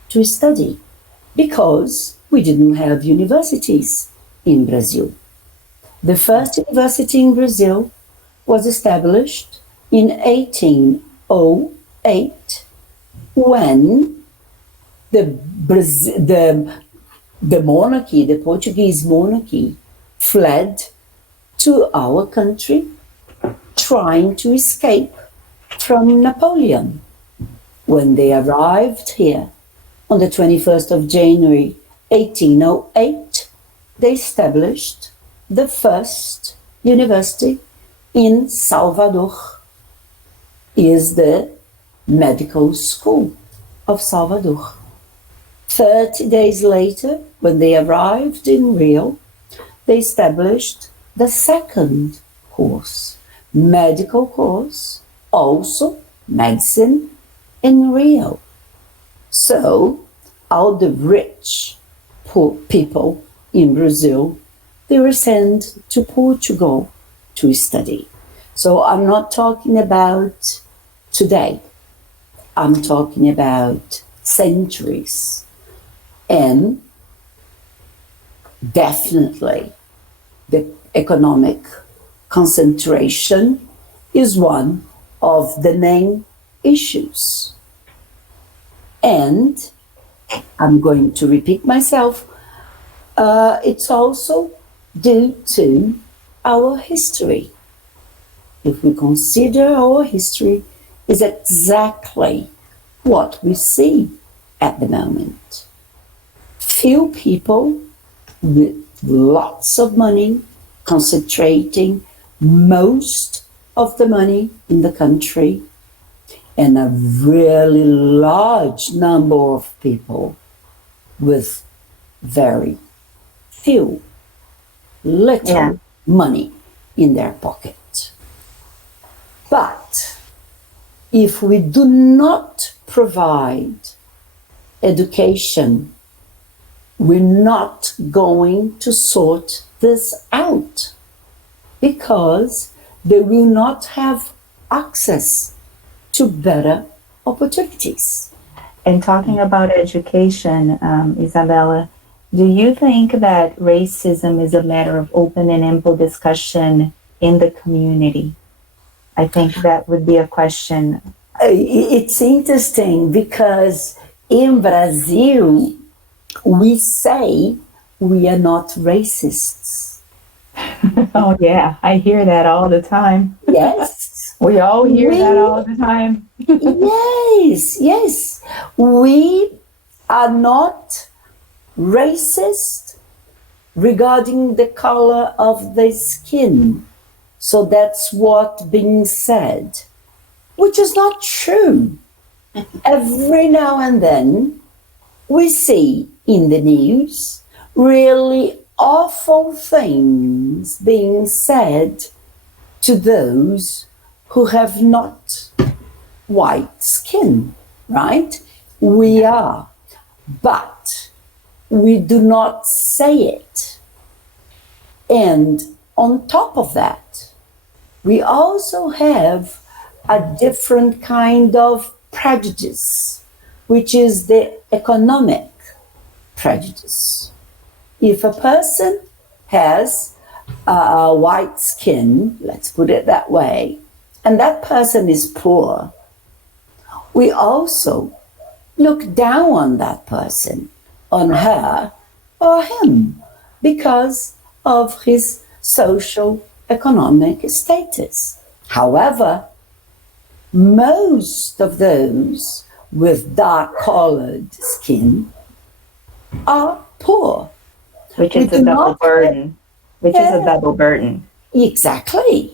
to study because we didn't have universities in Brazil. The first university in Brazil was established in 1808 when the monarchy, the Portuguese monarchy, fled to our country trying to escape from Napoleon. When they arrived here on the 21st of January 1808, they established the first university in Salvador. Is the medical school of Salvador. 30 days later, when they arrived in Rio, they established the second course, medical course, also medicine in Rio. So all the rich poor people in Brazil, they were sent to Portugal to study. So I'm not talking about today. I'm talking about centuries. And definitely the economic concentration is one of the main issues. And I'm going to repeat myself. It's also due to our history. If we consider our history, is exactly what we see at the moment. Few people with lots of money concentrating most of the money in the country, and a really large number of people with very little money in their pocket. But if we do not provide education, we're not going to sort this out, because they will not have access to better opportunities. And talking about education, Isabella, do you think that racism is a matter of open and ample discussion in the community? I think that would be a question. It's interesting because in Brazil, we say we are not racists. Oh, yeah, I hear that all the time. Yes. We all hear that all the time. Yes. We are not racist regarding the color of the skin. So that's what's being said, which is not true. Every now and then, we see in the news really awful things being said to those who have not white skin, right? We are, but we do not say it. And on top of that, we also have a different kind of prejudice, which is the economic prejudice. If a person has a white skin, let's put it that way, and that person is poor, we also look down on that person, on her or him, because of his social economic status. However, most of those with dark-colored skin are poor. Which is a double burden. Which is a double burden. Exactly.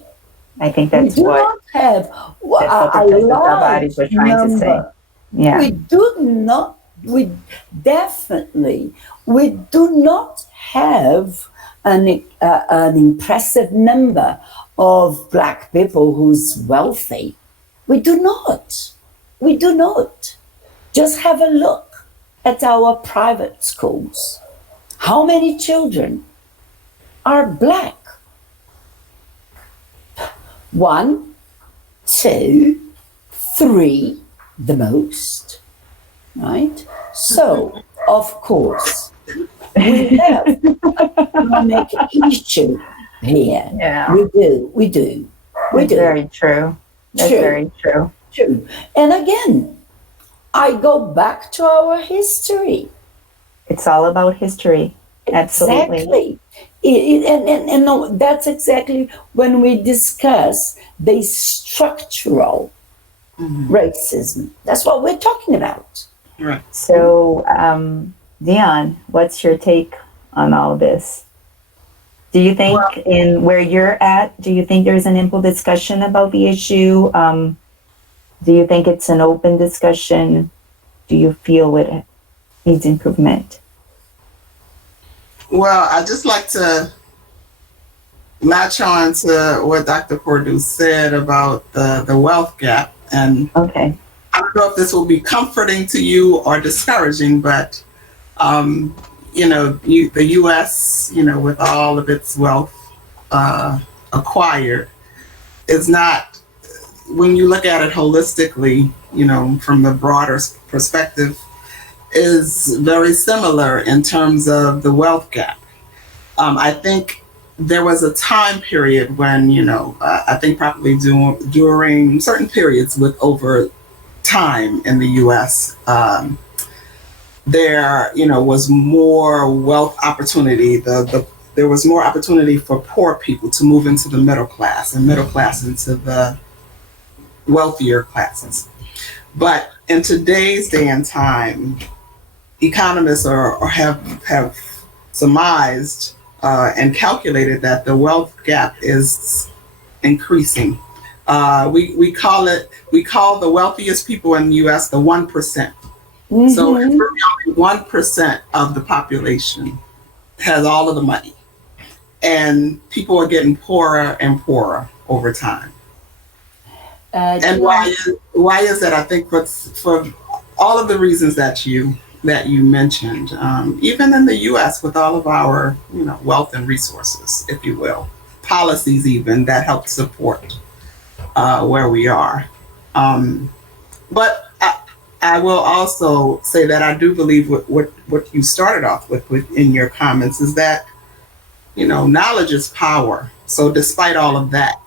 I think that's what not have a large were trying to say. Yeah. We do not have an impressive number of Black people who's wealthy. We do not. Just have a look at our private schools. How many children are Black? 1, 2, 3, the most, right? So, of course, we have an economic issue here. Yeah. We do. Very true. That's very true. True. And again, I go back to our history. It's all about history. Absolutely. Exactly. And no, that's exactly when we discuss the structural racism. That's what we're talking about. Right. So, Dion, what's your take on all this? Do you think in where you're at, do you think there's an ample discussion about the issue? Do you think it's an open discussion? Do you feel it needs improvement? Well, I'd just like to latch on to what Dr. Perdue said about the wealth gap. And okay. I don't know if this will be comforting to you or discouraging, but, the U.S., with all of its wealth acquired, is not, when you look at it holistically, from the broader perspective, is very similar in terms of the wealth gap. I think there was a time period when, I think probably during certain periods with over time in the U.S., there, was more wealth opportunity. There was more opportunity for poor people to move into the middle class and middle class into the wealthier classes. But in today's day and time, economists or have surmised and calculated that the wealth gap is increasing. We call the wealthiest people in the U.S. the 1%. Mm-hmm. So only 1% of the population has all of the money, and people are getting poorer and poorer over time. And why is that? I think for all of the reasons that you mentioned, even in the U.S. with all of our wealth and resources, if you will, policies even that help support where we are. But I will also say that I do believe what you started off with in your comments is that knowledge is power. So despite all of that,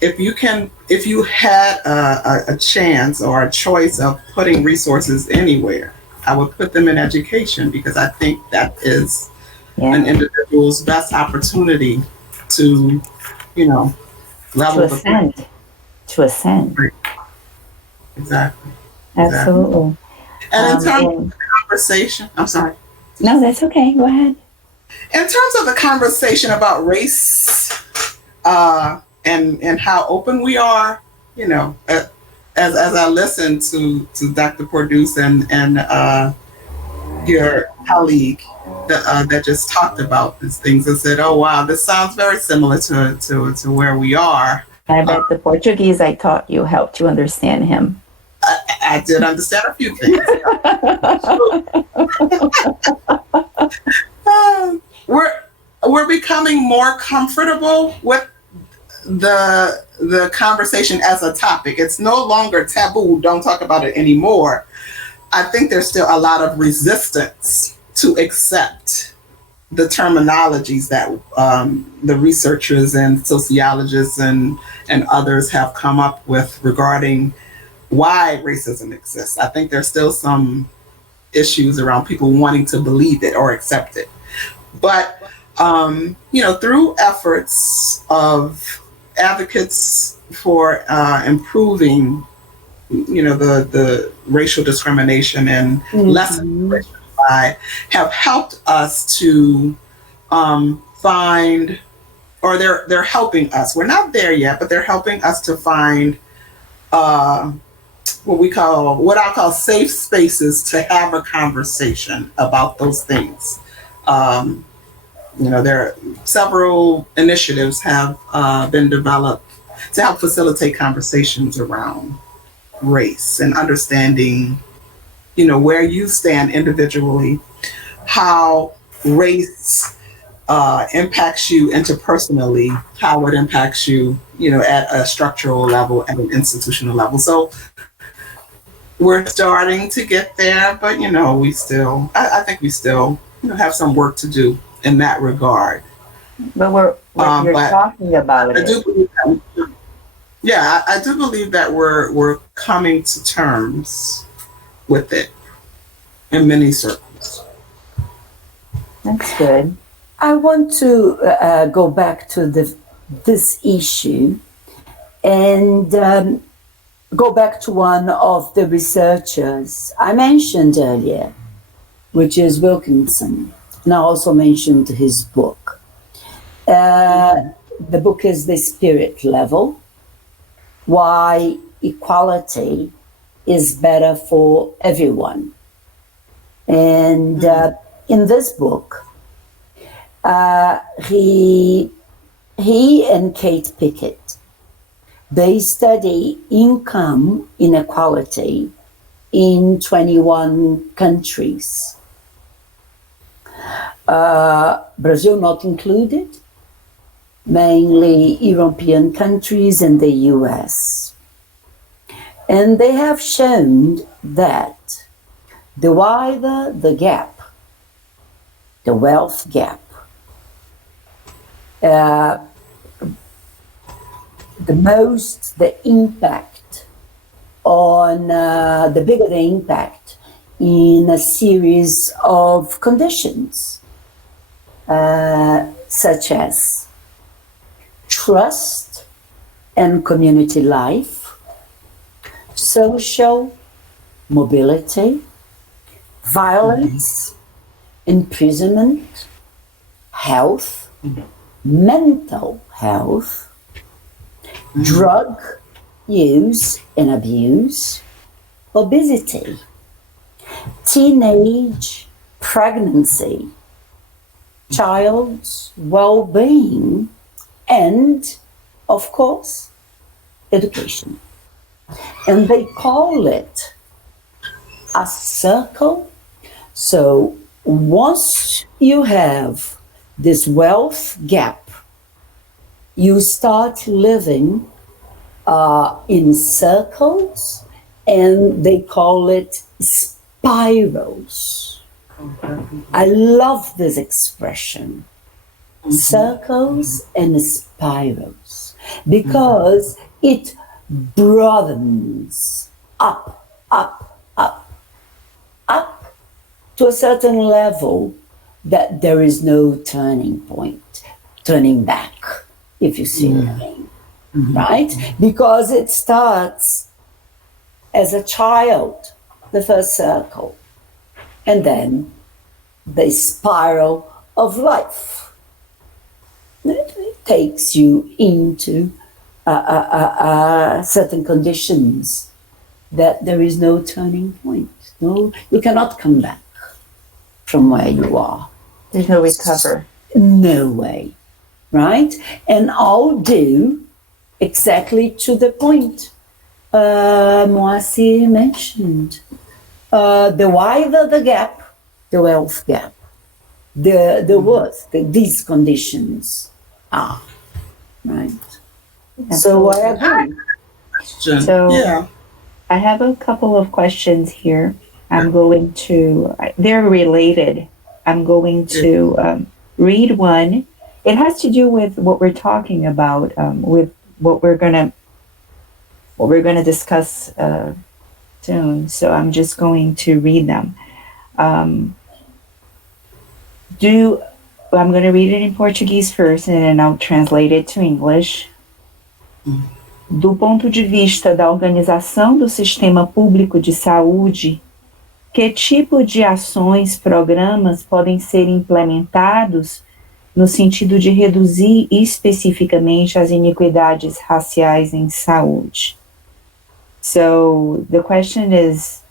if you had a chance or a choice of putting resources anywhere, I would put them in education, because I think that is an individual's best opportunity to level to ascend. Right. Exactly. Absolutely. And in terms of the conversation, I'm sorry. No, that's okay. Go ahead. In terms of the conversation about race and how open we are, as I listened to Dr. Produce and your colleague that just talked about these things, and said, "Oh wow, this sounds very similar to where we are." I bet the Portuguese I taught you helped you understand him. I did understand a few things. We're becoming more comfortable with the conversation as a topic. It's no longer taboo. Don't talk about it anymore. I think there's still a lot of resistance to accept the terminologies that the researchers and sociologists and others have come up with regarding why racism exists. I think there's still some issues around people wanting to believe it or accept it. But, through efforts of advocates for improving, the racial discrimination and lessening racial divide, have helped us to find, or they're helping us. We're not there yet, but they're helping us to find what I call safe spaces to have a conversation about those things. There are several initiatives have been developed to help facilitate conversations around race and understanding, where you stand individually, how race impacts you interpersonally, how it impacts you, at a structural level, at an institutional level. So we're starting to get there, but I think we still have some work to do in that regard. But you're talking about it. I do believe that we're coming to terms with it in many circles. That's good. I want to go back to this issue and go back to one of the researchers I mentioned earlier, which is Wilkinson. And I also mentioned his book. The book is The Spirit Level: Why Equality is Better for Everyone. And in this book, he and Kate Pickett, they study income inequality in 21 countries. Brazil not included, mainly European countries and the US. And they have shown that the wider the gap, the wealth gap, the bigger the impact in a series of conditions, such as trust and community life, social mobility, violence, imprisonment, health, mental health, drug use and abuse, obesity, teenage pregnancy, child's well-being, and, of course, education. And they call it a circle. So once you have this wealth gap, you start living in circles, and they call it spirals. I love this expression, circles and spirals, because it broadens up to a certain level that there is no turning point, turning back, if you see what I mean, right? Because it starts as a child, the first circle, and then the spiral of life. It takes you into certain conditions that there is no turning point. No, you cannot come back from where you are. There's no recover. No way, right? And all due exactly to the point Moacir mentioned. The wider the gap, the wealth gap, the worse these conditions are, right? So I agree. So Yeah. I have a couple of questions here. They're related. I'm going to read one. It has to do with what we're talking about, with what we're gonna discuss soon. So I'm just going to read them. I'm going to read it in Portuguese first, and then I'll translate it to English. Do ponto de vista da organização do sistema público de saúde, que tipo de ações, programas podem ser implementados no sentido de reduzir especificamente as iniquidades raciais em saúde? So the question is,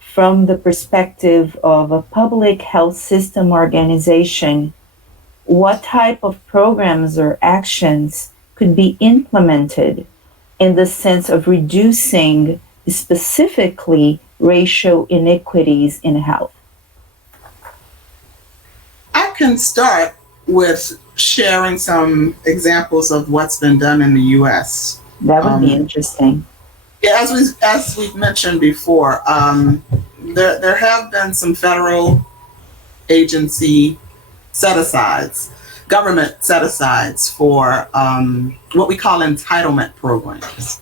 from the perspective of a public health system organization, what type of programs or actions could be implemented in the sense of reducing specifically racial inequities in health? I can start with sharing some examples of what's been done in the U.S. That would be interesting. Yeah, as we've mentioned before, there have been some federal agency set-asides, government set-asides for what we call entitlement programs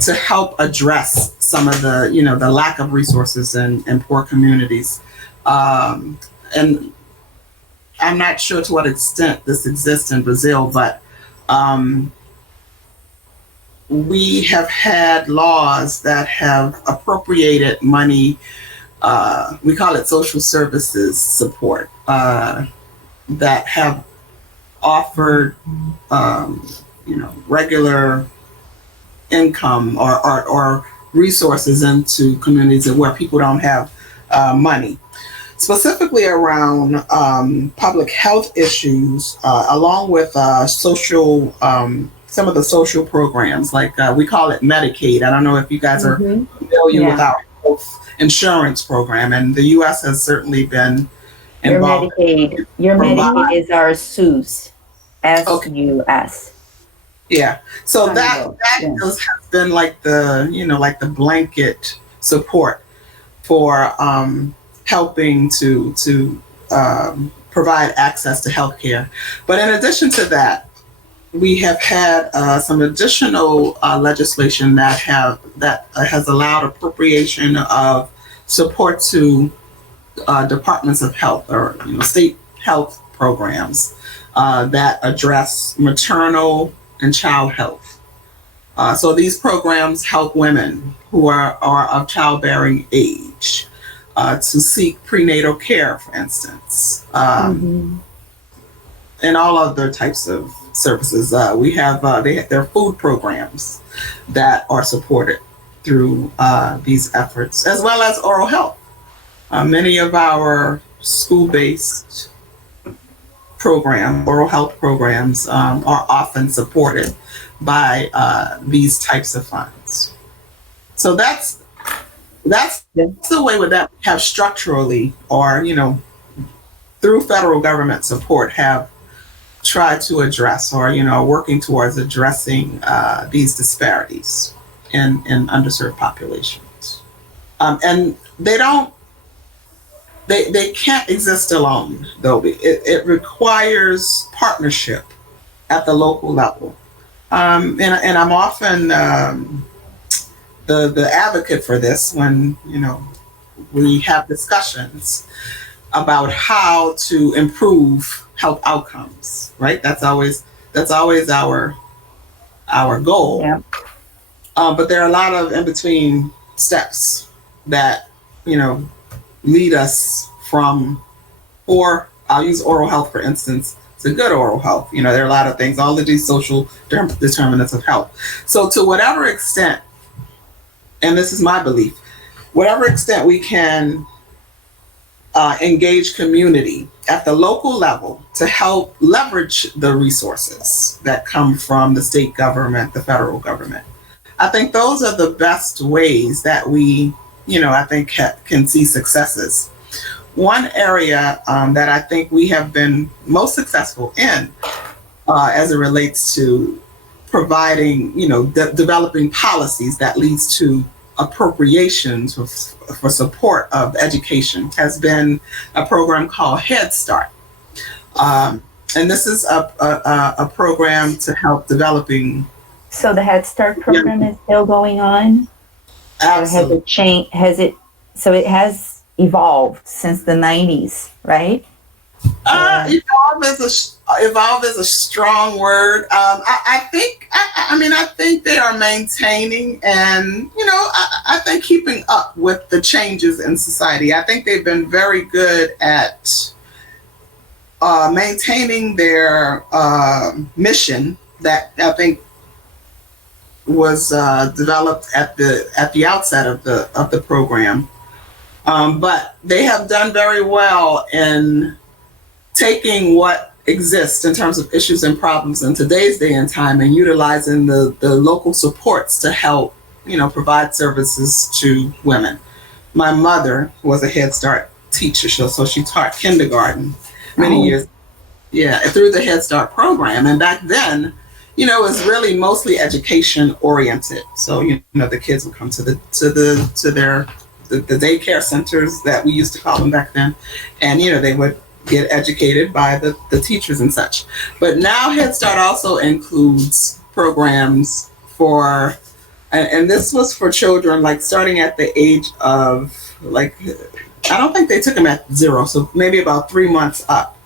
to help address some of the, the lack of resources in poor communities. And I'm not sure to what extent this exists in Brazil, but we have had laws that have appropriated money, we call it social services support, that have offered, regular income or resources into communities where people don't have money. Specifically around public health issues, along with social, some of the social programs, like we call it Medicaid. I don't know if you guys are familiar with our health insurance program, and the U.S. has certainly been involved. Your Medicaid is our SUS, S-U-S. Yeah, so that has been like the the blanket support for helping to provide access to healthcare. But in addition to that, we have had some additional legislation that has allowed appropriation of support to departments of health or state health programs that address maternal and child health. So these programs help women who are of childbearing age to seek prenatal care, for instance, and all other types of services. We have their food programs that are supported through these efforts, as well as oral health. Many of our school-based oral health programs are often supported by these types of funds. So that's the way that we have structurally, or through federal government support, have tried to address, or working towards addressing these disparities in underserved populations. And they can't exist alone, though. It requires partnership at the local level. And I'm often the advocate for this when we have discussions about how to improve health outcomes. Right? That's always our goal. Yeah. But there are a lot of in between steps that lead us from, or I'll use oral health for instance, to good oral health. There are a lot of things, all of these social determinants of health. So to whatever extent, and this is my belief, whatever extent we can engage community at the local level to help leverage the resources that come from the state government, the federal government, I think those are the best ways that we I think can see successes. One area that I think we have been most successful in as it relates to providing, developing policies that leads to appropriations for support of education has been a program called Head Start. And this is a program to help developing. So the Head Start program is still going on? Absolutely. Or has it changed? So it has evolved since the 90s, right? Evolve is a strong word. I think they are maintaining and, I think keeping up with the changes in society. I think they've been very good at maintaining their mission that I think was developed at the outset of the program, but they have done very well in taking what exists in terms of issues and problems in today's day and time and utilizing the local supports to help provide services to women. My mother was a Head Start teacher, so she taught kindergarten many years, through the Head Start program, and back then it was really mostly education oriented. So, the kids would come to the daycare centers that we used to call them back then. And, they would get educated by the teachers and such. But now Head Start also includes programs for, and this was for children, like starting at the age of, I don't think they took them at 0. So maybe about 3 months up.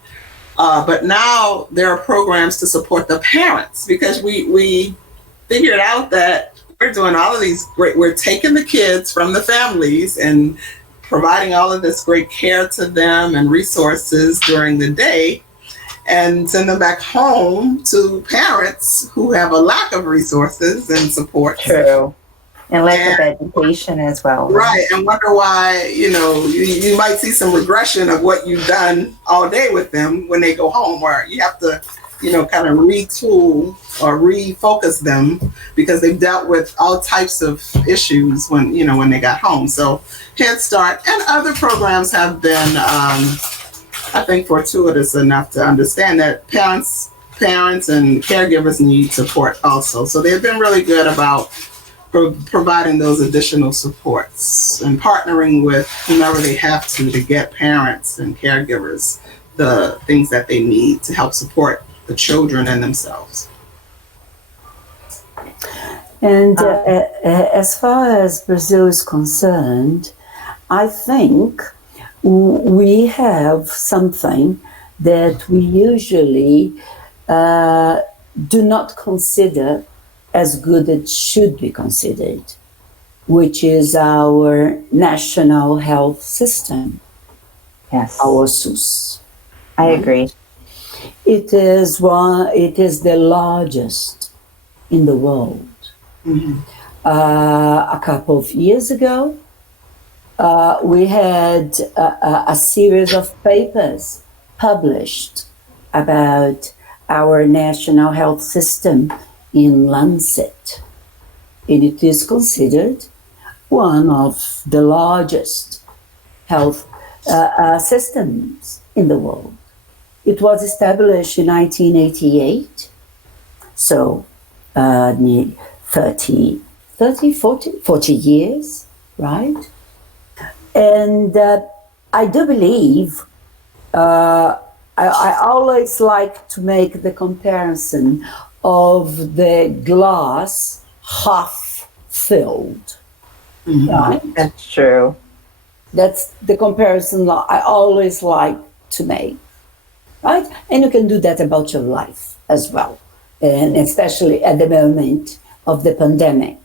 But now there are programs to support the parents, because we figured out that we're doing all of these we're taking the kids from the families and providing all of this great care to them and resources during the day, and send them back home to parents who have a lack of resources and support. True. And lack of education as well. Right, and wonder why, you might see some regression of what you've done all day with them when they go home, or you have to, kind of retool or refocus them because they've dealt with all types of issues when they got home. So Head Start and other programs have been, I think, fortuitous enough to understand that parents and caregivers need support also. So they've been really good about providing those additional supports and partnering with whomever they have to get parents and caregivers the things that they need to help support the children and themselves. And as far as Brazil is concerned, I think we have something that we usually do not consider as good as should be considered. which is our national health system, Yes, our SUS. I agree. It is the largest in the world. Mhm. A couple of years ago, we had a series of papers published about our national health system in Lancet, and it is considered one of the largest health systems in the world. It was established in 1988, so 40 years, right? And I do believe, I always like to make the comparison of the glass half filled, right? That's true. That's the comparison I always like to make, right? And you can do that about your life as well, and especially at the moment of the pandemic.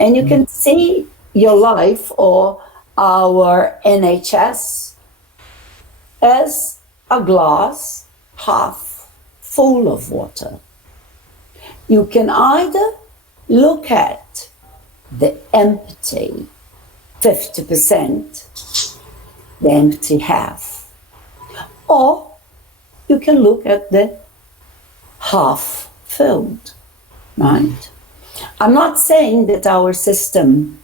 And you can see your life or our NHS as a glass half full of water. You can either look at the empty 50%, the empty half, or you can look at the half filled, right? I'm not saying that our system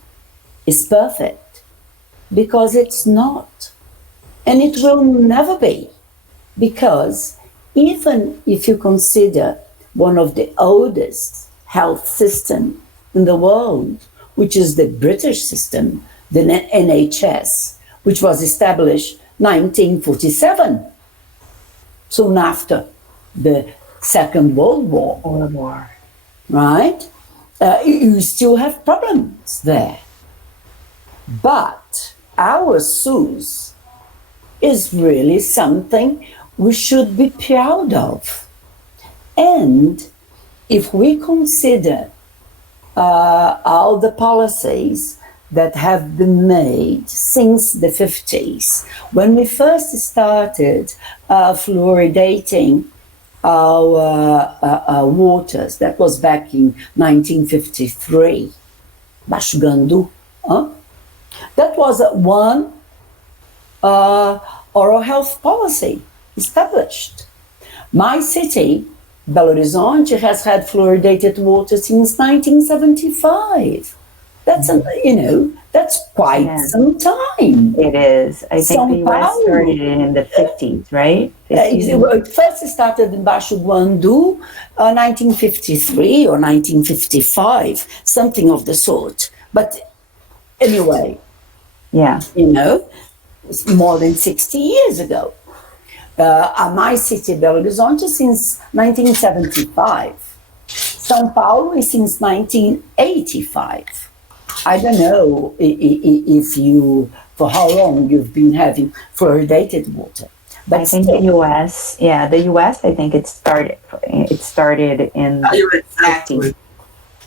is perfect, because it's not, and it will never be, because even if you consider one of the oldest health systems in the world, which is the British system, the NHS, which was established 1947, soon after the Second World War, right? You still have problems there. But our SUS is really something we should be proud of. And if we consider all the policies that have been made since the 50s, when we first started fluoridating our waters, that was back in 1953, Baixo Gandu, that was one oral health policy established. My city, Belo Horizonte, has had fluoridated water since 1975. That's that's quite some time. It is. I think the US started in the 50s, right? It first started in Baixo Guandu, 1953 or 1955, something of the sort. But anyway, it's more than 60 years ago. My city, Belo Horizonte, since 1975. São Paulo is since 1985. I don't know if for how long you've been having fluoridated water. But I think the US, I think it started in the 50s.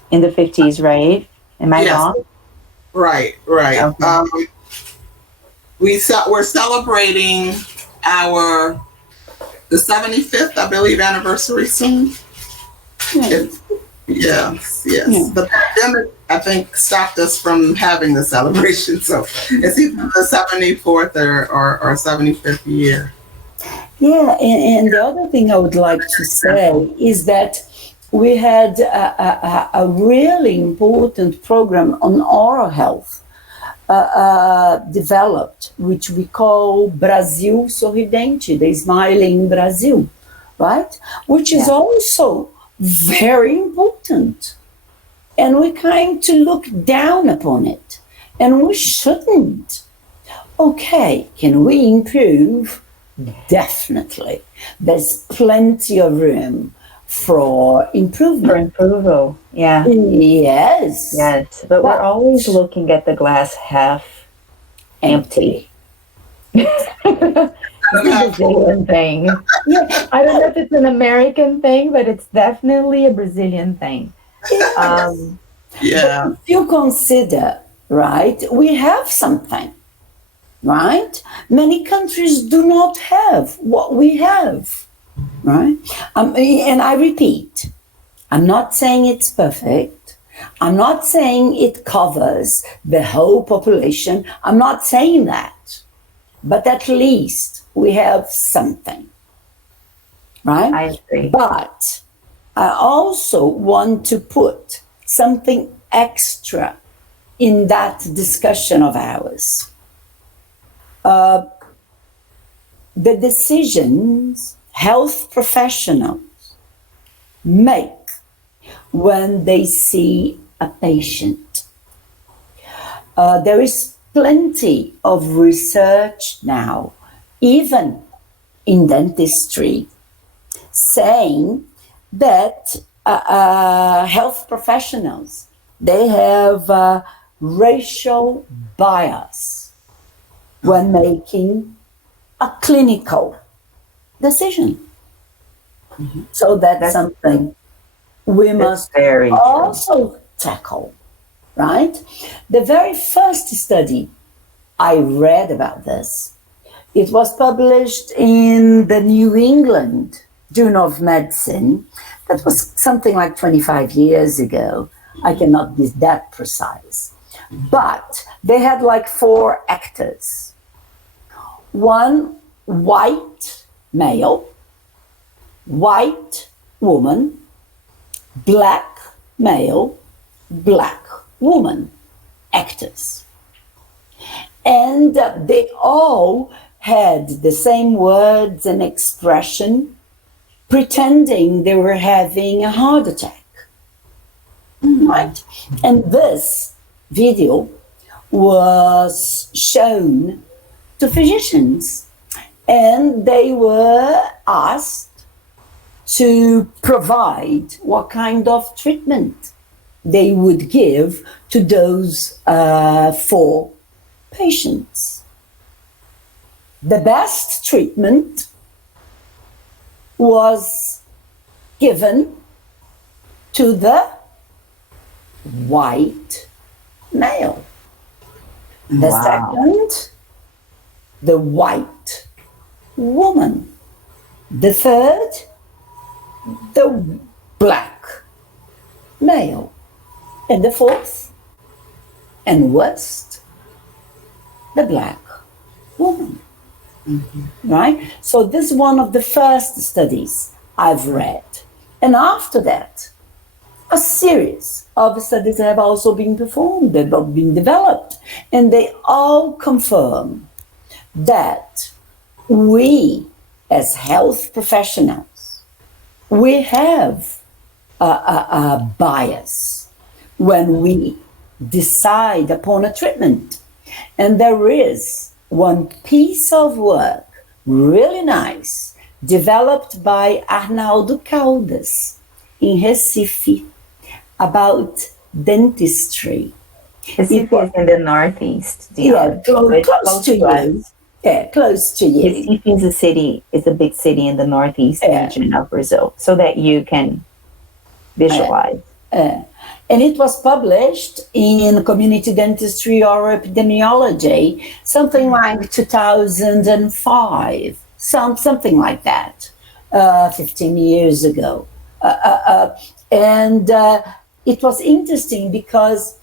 In the 50s, right? Am I wrong? Right. Okay. We're celebrating the 75th, I believe, anniversary soon. Yes. The pandemic, I think, stopped us from having the celebration. So it's either the 74th or 75th year. Yeah, and the other thing I would like to say is that we had a really important program on oral health developed, which we call Brasil Sorridente, the Smiling Brazil, right? Which is also very important. And we kind to look down upon it. And we shouldn't. Okay, can we improve? Definitely. There's plenty of room for improvement. For approval, yeah. Yes. Yes, but we're always looking at the glass half empty. It's a Brazilian thing. Yeah, I don't know if it's an American thing, but it's definitely a Brazilian thing. If you consider right? We have something, right? Many countries do not have what we have, right? And I repeat, I'm not saying it's perfect. I'm not saying it covers the whole population. I'm not saying that. But at least we have something, right? I agree. But I also want to put something extra in that discussion of ours. The decisions health professionals make when they see a patient. There is plenty of research now, even in dentistry, saying that health professionals, they have racial bias when making a clinical decision. Mm-hmm. So that's something we must also tackle, right? The very first study I read about this, it was published in the New England Journal of Medicine. That was something like 25 years ago. I cannot be that precise. But they had like 4 actors. One white male, white woman, black male, black woman actors. And they all had the same words and expression, pretending they were having a heart attack. Right? And this video was shown to physicians, and they were asked to provide what kind of treatment they would give to those 4 patients. The best treatment was given to the white male. The second, the white woman. The third, the black male. And the fourth and worst, the black woman. Mm-hmm. Right? So this is one of the first studies I've read. And after that, a series of studies have also been performed, they've been developed, and they all confirm that we, as health professionals, we have a bias when we decide upon a treatment. And there is one piece of work, really nice, developed by Arnaldo Caldas in Recife about dentistry. Recife is in the Northeast. Yeah, close to you. Yeah, close to you. Recife is a big city in the Northeast region of Brazil, so that you can visualize. And it was published in Community Dentistry or Epidemiology, something like 2005, something like that, 15 years ago. And it was interesting because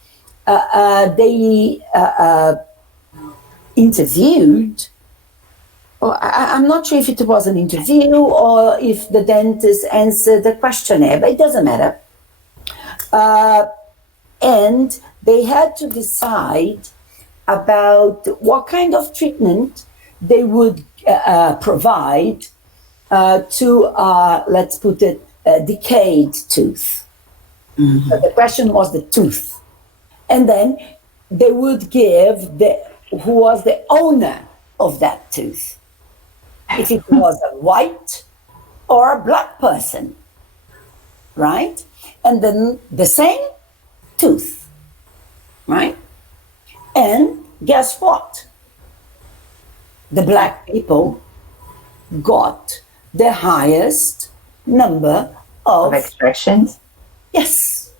they interviewed, I'm not sure if it was an interview or if the dentist answered the questionnaire, but it doesn't matter. And they had to decide about what kind of treatment they would provide to, let's put it, a decayed tooth. Mm-hmm. So the question was the tooth. And then they would give who was the owner of that tooth. If it was a white or a black person, right? And then the same tooth, right? And guess what? The black people got the highest number of expressions. Yes.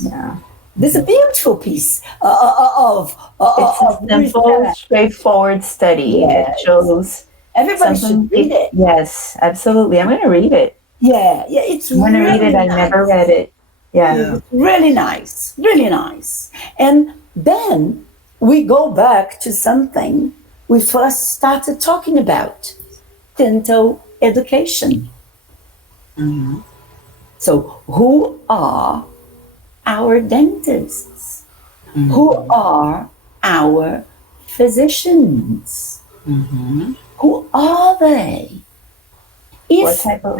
Yeah. This is a beautiful piece It's a simple, research. straightforward study that Yes. shows Everybody something. should read it. Yes, absolutely. I'm going to read it. Yeah, it's I'm going to read really it. I nice. never read it. Yeah. It's really nice, really nice. And then we go back to something we first started talking about, dental education. Mm-hmm. So who are our dentists? Mm-hmm. Who are our physicians? Mm-hmm. Who are they? What type of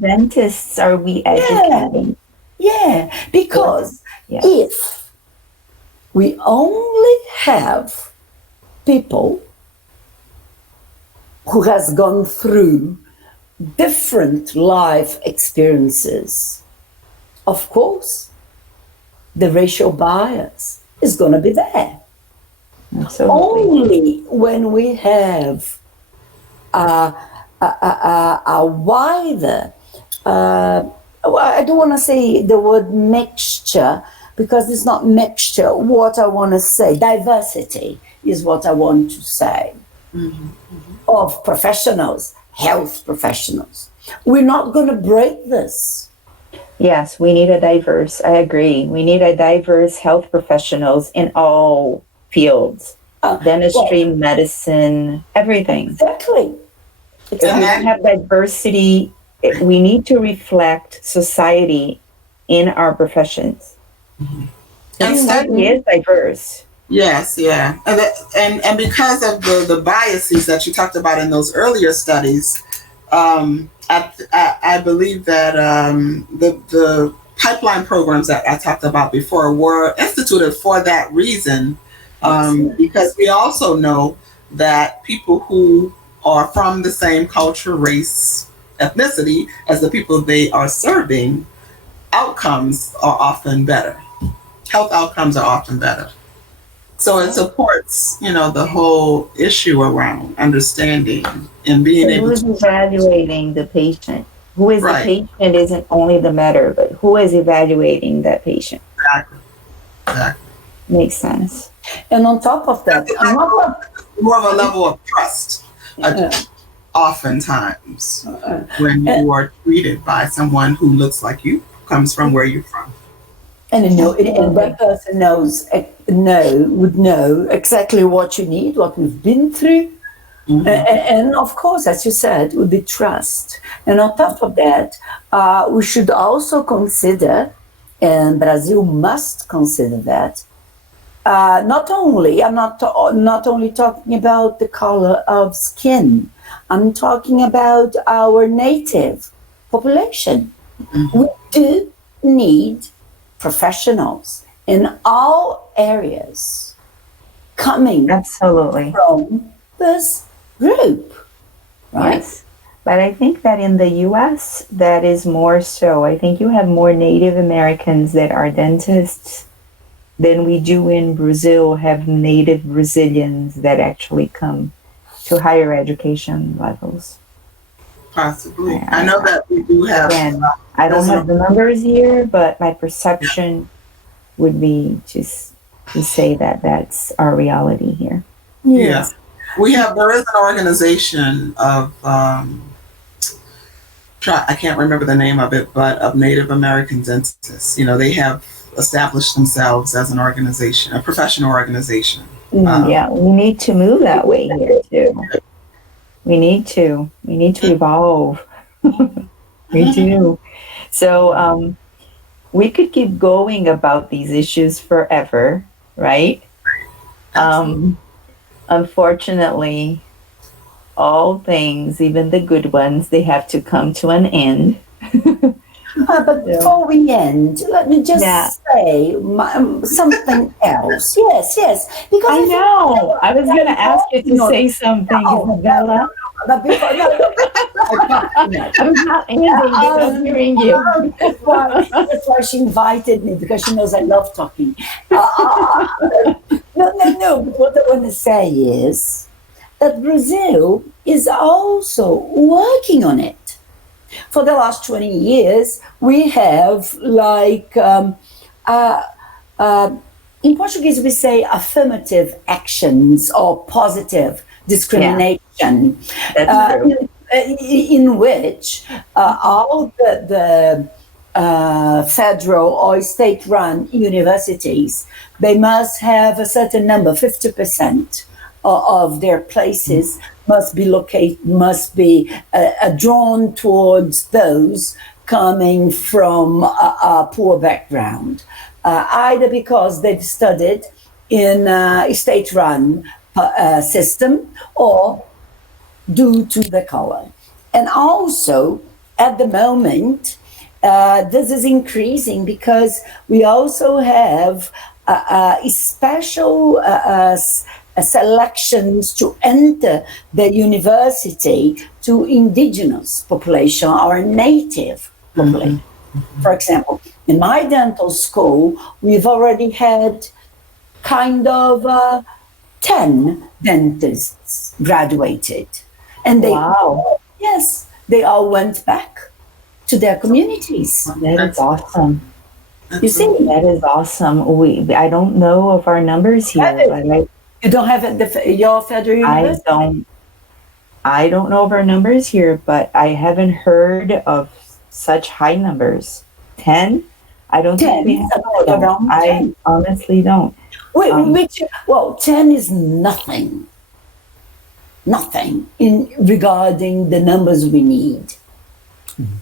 dentists are we educating? Yeah, because Yes. if we only have people who has gone through different life experiences, of course, the racial bias is going to be there. Absolutely. Only when we have a wider, I don't want to say the word mixture because it's not mixture. What I want to say, diversity is what I want to say, of professionals, health professionals. We're not going to break this. Yes, we need I agree. We need a diverse health professionals in all fields. Dentistry, medicine, everything. Exactly. If we have diversity, we need to reflect society in our professions. And Society is diverse. Yes, yeah, and because of the biases that you talked about in those earlier studies, I believe that the pipeline programs that I talked about before were instituted for that reason, because we also know that people who are from the same culture, race, ethnicity as the people they are serving, outcomes are often better. Health outcomes are often better. So it supports, the whole issue around understanding and being able Who is to evaluating the patient? Who is Right. the patient isn't only the matter, but who is evaluating that patient? Exactly. Makes sense. And on top of that, More of a level of trust, oftentimes, when you are treated by someone who looks like you, comes from where you're from. and that person would know exactly what you need, what we've been through. And of course, as you said, would be trust. And on top of that, we should also consider, and Brazil must consider that, I'm not only talking about the color of skin, I'm talking about our native population. We do need professionals in all areas coming Absolutely. from this group, right? Yes. But I think that in the US, that is more so. I think you have more Native Americans that are dentists than we do in Brazil have Native Brazilians that actually come to higher education levels. Possibly. I know that we do have. Again, I don't have the numbers here, but my perception would be just to say that that's our reality here. Yes. There is an organization of, I can't remember the name of it, but of Native American dentists. They have established themselves as an organization, a professional organization. Yeah, we need to move that way here too. We need to evolve. We do. So we could keep going about these issues forever, right? Unfortunately, all things, even the good ones, they have to come to an end. But before we end, let me just say something else. Yes. Because I know. I was going to ask you to say something, Isabella. But before, I was not ending because I'm hearing you. That's why she invited me, because she knows I love talking. No. What I want to say is that Brazil is also working on it. For the last 20 years, we have in Portuguese, we say affirmative actions or positive discrimination, That's true. in which all the federal or state-run universities, they must have a certain number, 50% of their places must be drawn towards those coming from a poor background, either because they've studied in a state-run system or due to the color. And also, at the moment, this is increasing because we also have special selections to enter the university to indigenous population or native population. For example, in my dental school, we've already had kind of 10 dentists graduated. And they, Wow. yes, they all went back to their communities. That is awesome. You see, That is awesome. I don't know of our numbers here, but you don't have your federal university? I don't know of our numbers here, but I haven't heard of such high numbers. 10? I don't think we have. Around 10. I honestly don't. Well, 10 is nothing in regarding the numbers we need.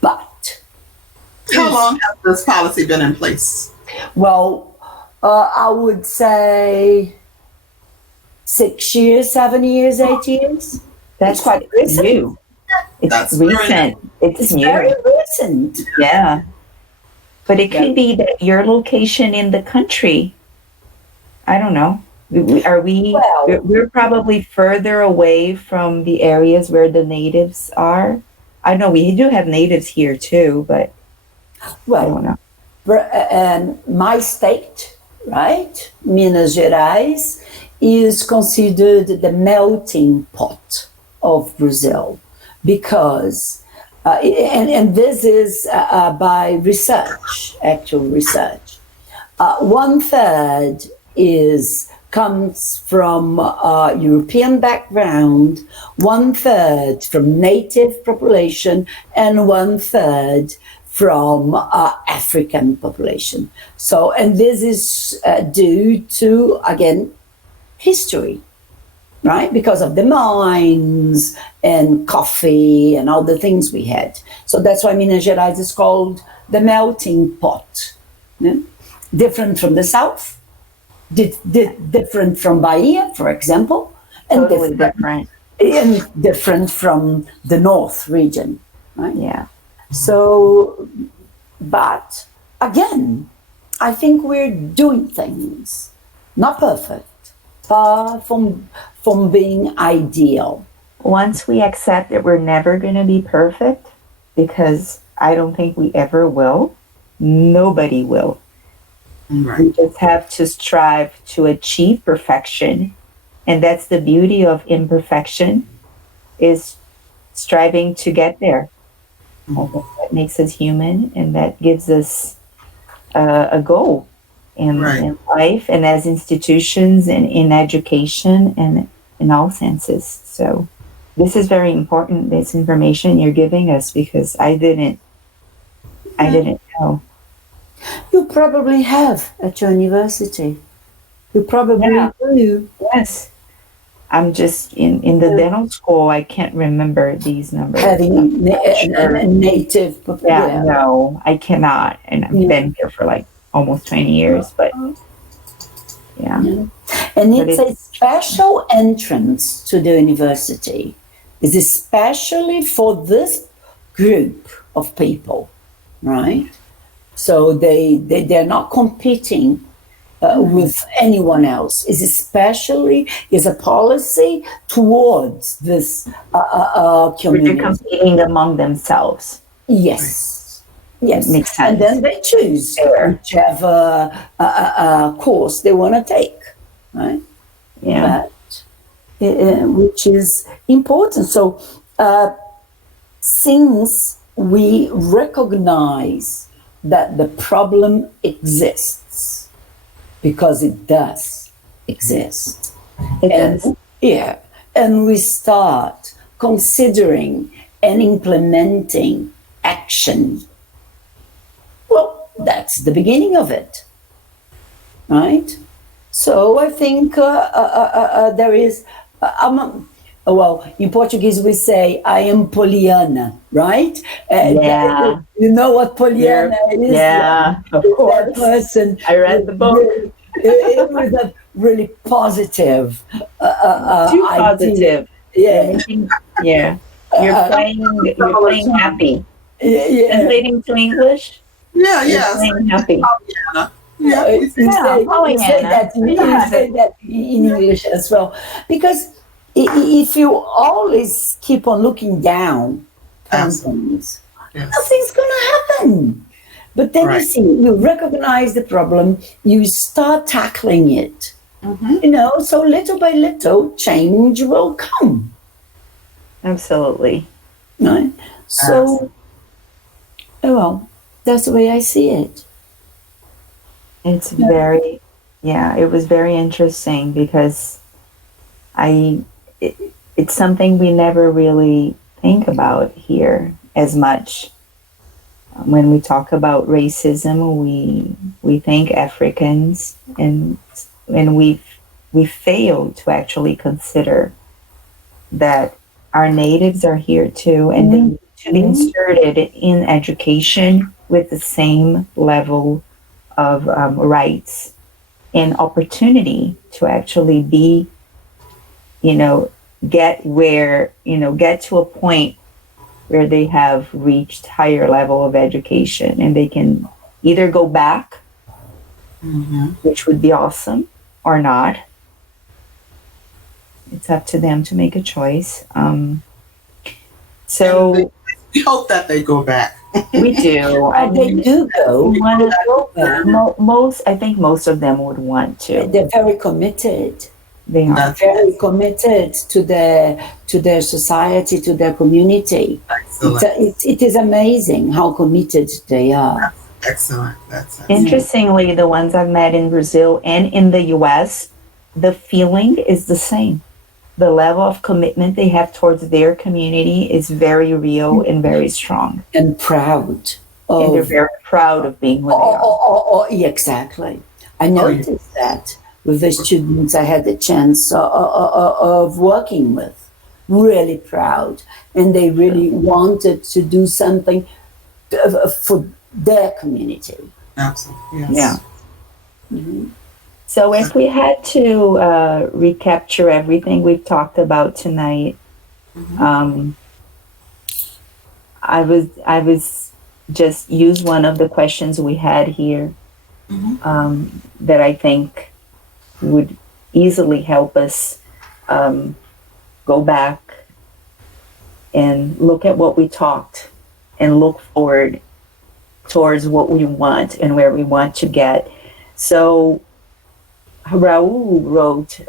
But how long has this policy been in place? Well, I would say 6 years, 7 years, 8 years. That's quite recent. new. It's recent. It's new. Very recent. Yeah. But it could be that your location in the country, I don't know. We're probably further away from the areas where the natives are. I know we do have natives here too, but I don't know. My state, right, Minas Gerais, is considered the melting pot of Brazil because, and this is by research, actual research. 1/3 comes from European background, 1/3 from native population, and 1/3 from African population. So, and this is due to, again, history, right? Because of the mines and coffee and all the things we had. So that's why Minas Gerais is called the melting pot. Yeah? Different from the south, different from Bahia, for example, and Totally different. And different from the north region, right? Yeah. So, but again, I think we're doing things, not perfect, far from being ideal. Once we accept that we're never going to be perfect, because I don't think we ever will, nobody will. Right. We just have to strive to achieve perfection. And that's the beauty of imperfection, is striving to get there. That makes us human, and that gives us a goal in life and as institutions and in education and in all senses. So this is very important, this information you're giving us, because I didn't know. You probably have at your university. You probably do. Yes. I'm just in the dental school, I can't remember these numbers. Having a native population. No, I cannot. And I've been here for like almost 20 years, but yeah. And it's a special entrance to the university. It's especially for this group of people, right? So they're not competing with anyone else. It's especially is a policy towards this community. They're competing among themselves. Yes. Yes. Makes sense. And then they choose whichever course they want to take, right? Yeah. Which is important. So since we recognize that the problem exists, because it does exist. It does. Yeah, and we start considering and implementing action, well, that's the beginning of it, right? So I think there is, well, in Portuguese we say, I am Poliana, right? Yeah. You know what Poliana is? Yeah, of That course. person. I read the book. With a really positive Too idea. positive. Yeah. Yeah. You're playing happy. Yeah. Translating to English, Yeah, you're yes. playing happy. Pollyanna. Yeah, You say that in English as well, because if you always keep on looking down on things, nothing's going to happen. But then you see, you recognize the problem, you start tackling it. You know, so little by little, change will come. Absolutely. Right? So, well, that's the way I see it. It's very, it was very interesting because it's something we never really think about here as much. When we talk about racism, we think Africans, and we fail to actually consider that our natives are here too, and they need to be inserted in education with the same level of rights and opportunity to actually be, get to a point where they have reached higher level of education and they can either go back, which would be awesome, or not. It's up to them to make a choice. So we hope that they go back. We do. They do go. I think most of them would want to. They're very committed. They are very committed to their society, to their community. It is amazing how committed they are. Excellent. Interestingly, the ones I've met in Brazil and in the US, the feeling is the same. The level of commitment they have towards their community is very real and very strong. And proud. And they're very proud of being who they are. Exactly. I noticed that with the students I had the chance of working with. Really proud. And they really wanted to do something for their community. Absolutely. Yes. Yeah. Mm-hmm. So if we had to recapture everything we've talked about tonight, I was just use one of the questions we had here that I think would easily help us go back and look at what we talked and look forward towards what we want and where we want to get. So Raul wrote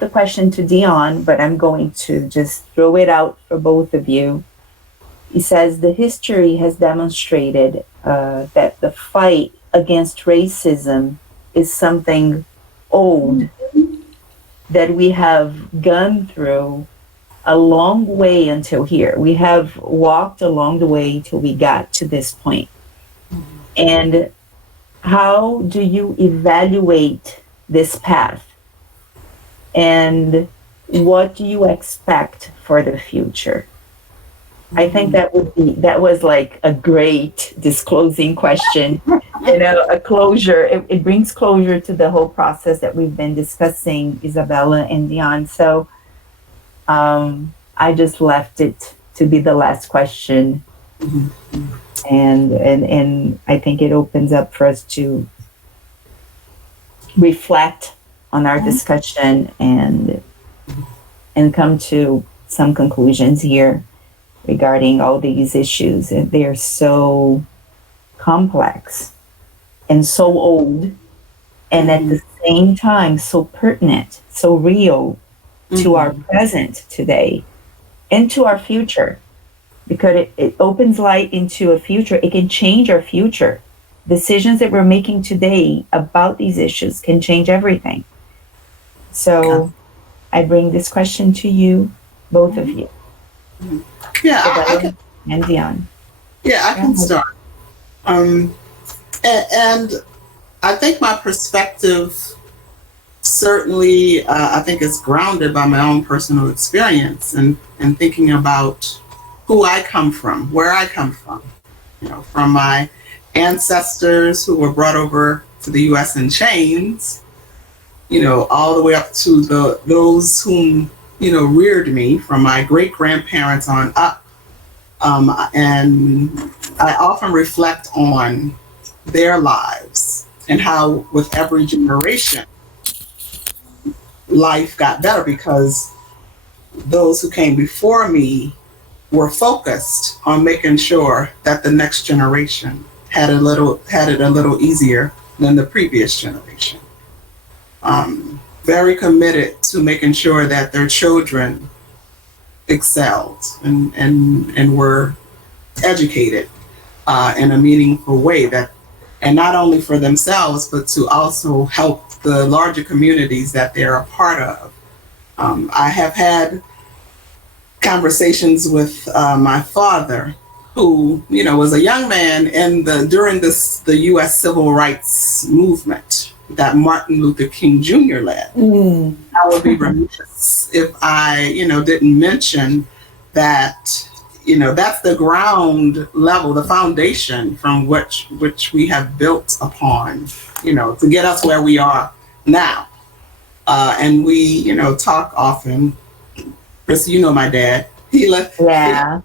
the question to Dion, but I'm going to just throw it out for both of you. He says, the history has demonstrated that the fight against racism is something old, that we have gone through a long way until here. We have walked along the way till we got to this point. And how do you evaluate this path? And what do you expect for the future? I think that was like a great disclosing question, a closure. It brings closure to the whole process that we've been discussing, Isabella and Dion. So I just left it to be the last question. And I think it opens up for us to reflect on our discussion and come to some conclusions here regarding all these issues. They are so complex and so old, and at the same time so pertinent, so real to our present today and to our future, because it opens light into a future. It can change our future decisions that we're making today about these issues can change everything. So I bring this question to you, both of you. Yeah, I can. And Dion. Yeah, I can start. And I think my perspective certainly, I think is grounded by my own personal experience and thinking about who I come from, where I come from, from my ancestors who were brought over to the U.S. in chains, all the way up to those whom, reared me, from my great-grandparents on up. And I often reflect on their lives and how with every generation, life got better because those who came before me were focused on making sure that the next generation had it a little easier than the previous generation. Very committed to making sure that their children excelled and were educated in a meaningful way, and not only for themselves, but to also help the larger communities that they're a part of. I have had conversations with my father, who, was a young man during the U.S. Civil Rights Movement that Martin Luther King Jr. led. I would be remiss if I, didn't mention that, that's the ground level, the foundation from which we have built upon, to get us where we are now. And we, talk often. Chris, my dad. He left. Yeah.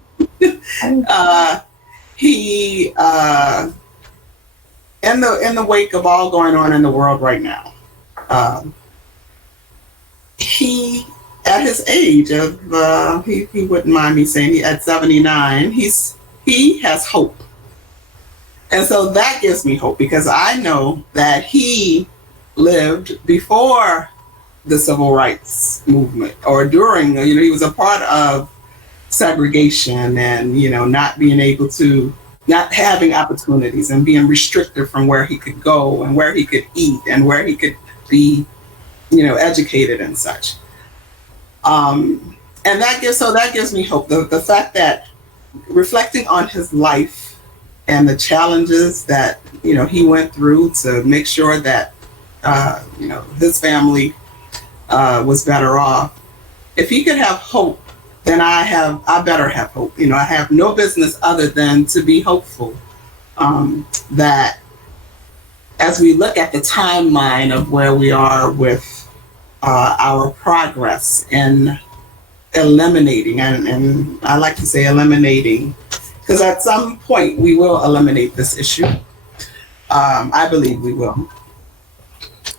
He in the wake of all going on in the world right now, he, at his age of he wouldn't mind me saying, at 79, he has hope. And so that gives me hope, because I know that he lived before the civil rights movement, or during, he was a part of segregation and, not being able to, not having opportunities and being restricted from where he could go and where he could eat and where he could be, educated and such. And that gives me hope. The fact that, reflecting on his life and the challenges that, he went through to make sure that, his family was better off. If he could have hope, then I better have hope. I have no business other than to be hopeful that as we look at the timeline of where we are with our progress in eliminating, and I like to say eliminating, because at some point we will eliminate this issue. I believe we will.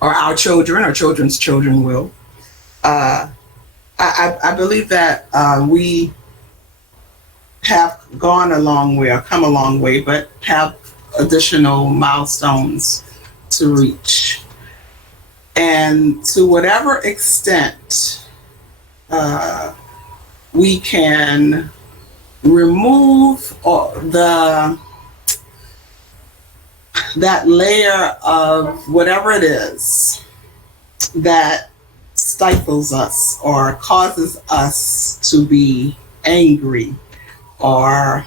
Or our children, our children's children will. I believe that we have gone a long way, or come a long way, but have additional milestones to reach. And to whatever extent we can remove that layer of whatever it is that stifles us or causes us to be angry or,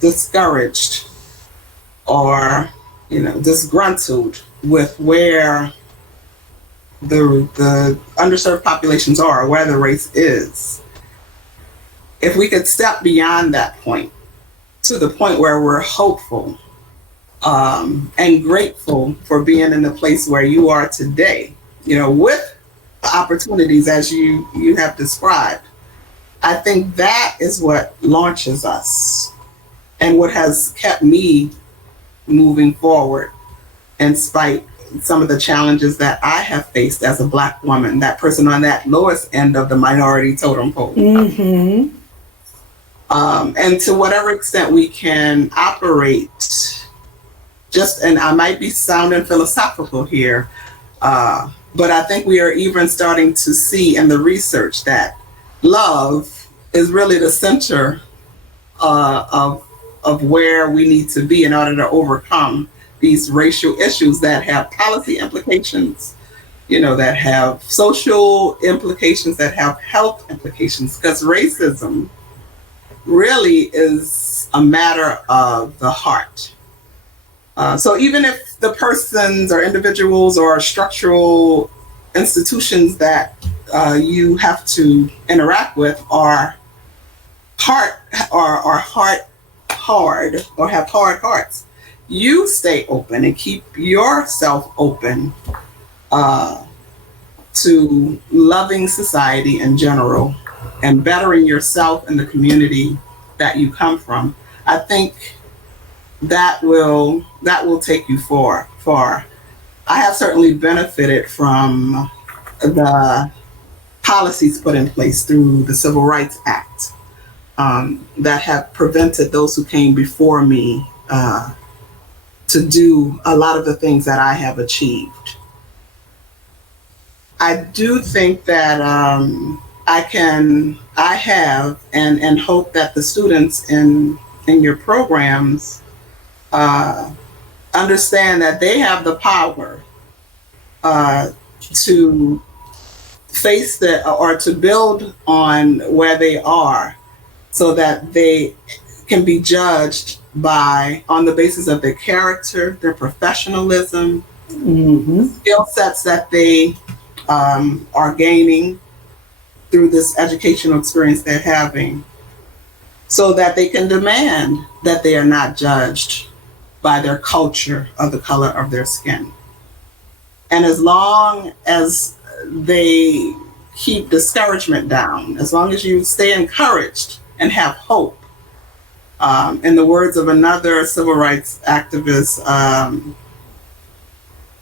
discouraged or, disgruntled with where the underserved populations are, or where the race is. If we could step beyond that point to the point where we're hopeful and grateful for being in the place where you are today, with opportunities as you have described, I think that is what launches us and what has kept me moving forward in spite some of the challenges that I have faced as a Black woman, that person on that lowest end of the minority totem pole. Mm-hmm. And to whatever extent we can operate, and I might be sounding philosophical here, but I think we are even starting to see in the research that love is really the center of of where we need to be in order to overcome these racial issues that have policy implications, that have social implications, that have health implications, because racism really is a matter of the heart. So even if the persons or individuals or structural institutions that you have to interact with are hard or have hard hearts, you stay open and keep yourself open to loving society in general and bettering yourself and the community that you come from. I think that will take you far. I have certainly benefited from the policies put in place through the Civil Rights Act that have prevented those who came before me to do a lot of the things that I have achieved. I do think that I have and hope that the students in your programs understand that they have the power to face or to build on where they are, so that they can be judged on the basis of their character, their professionalism, skill sets that they are gaining through this educational experience they're having, so that they can demand that they are not judged by their culture or the color of their skin. And as long as they keep discouragement down, as long as you stay encouraged and have hope, in the words of another civil rights activist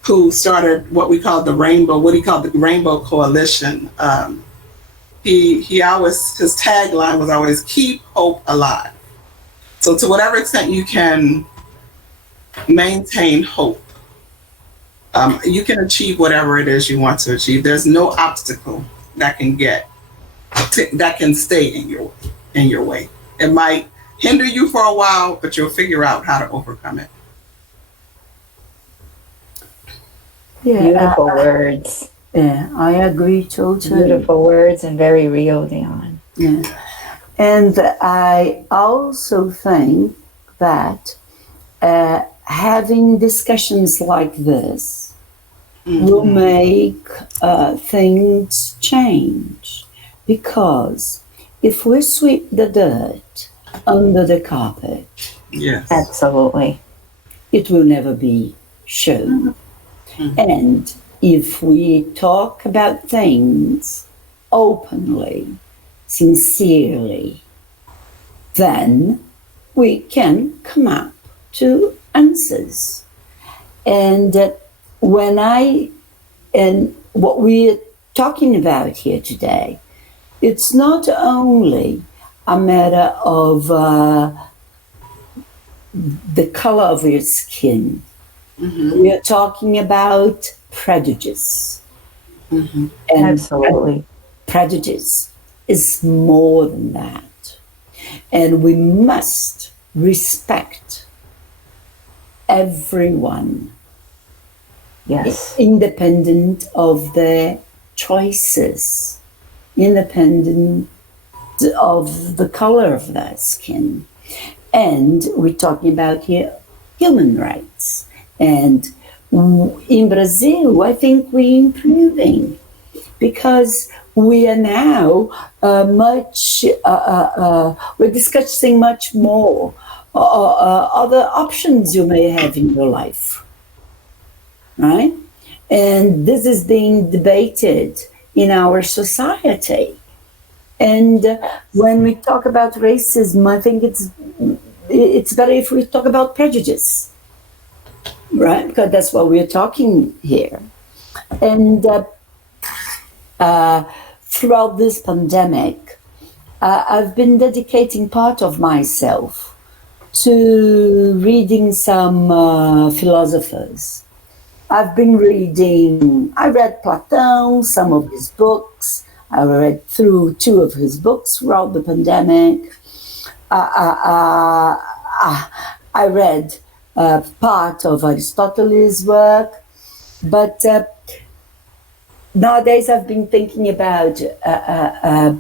who started what he called the Rainbow Coalition, he always, his tagline was always keep hope alive. So to whatever extent you can maintain hope, you can achieve whatever it is you want to achieve. There's no obstacle that can stay in your way. It might hinder you for a while, but you'll figure out how to overcome it. Yeah, Beautiful words. Yeah, I agree totally. Beautiful words and very real, Dion. Yeah. And I also think that having discussions like this will make things change. Because if we sweep the dirt under the carpet, Yes, Absolutely. it will never be shown. And if we talk about things openly, sincerely, then we can come up to answers. And what we're talking about here today, it's not only a matter of the color of your skin. We are talking about prejudice. And Absolutely. prejudice is more than that. And we must respect everyone, Yes. independent of their choices, independent of the color of their skin. And we're talking about here human rights. And in Brazil, I think we're improving, because we are now we're discussing much more other options you may have in your life, right? And this is being debated in our society. And when we talk about racism, I think it's better if we talk about prejudice, right? Because that's what we're talking here. And throughout this pandemic, I've been dedicating part of myself to reading some philosophers. I read Plato, some of his books. I read through 2 of his books throughout the pandemic. I read part of Aristotle's work, but nowadays I've been thinking about, I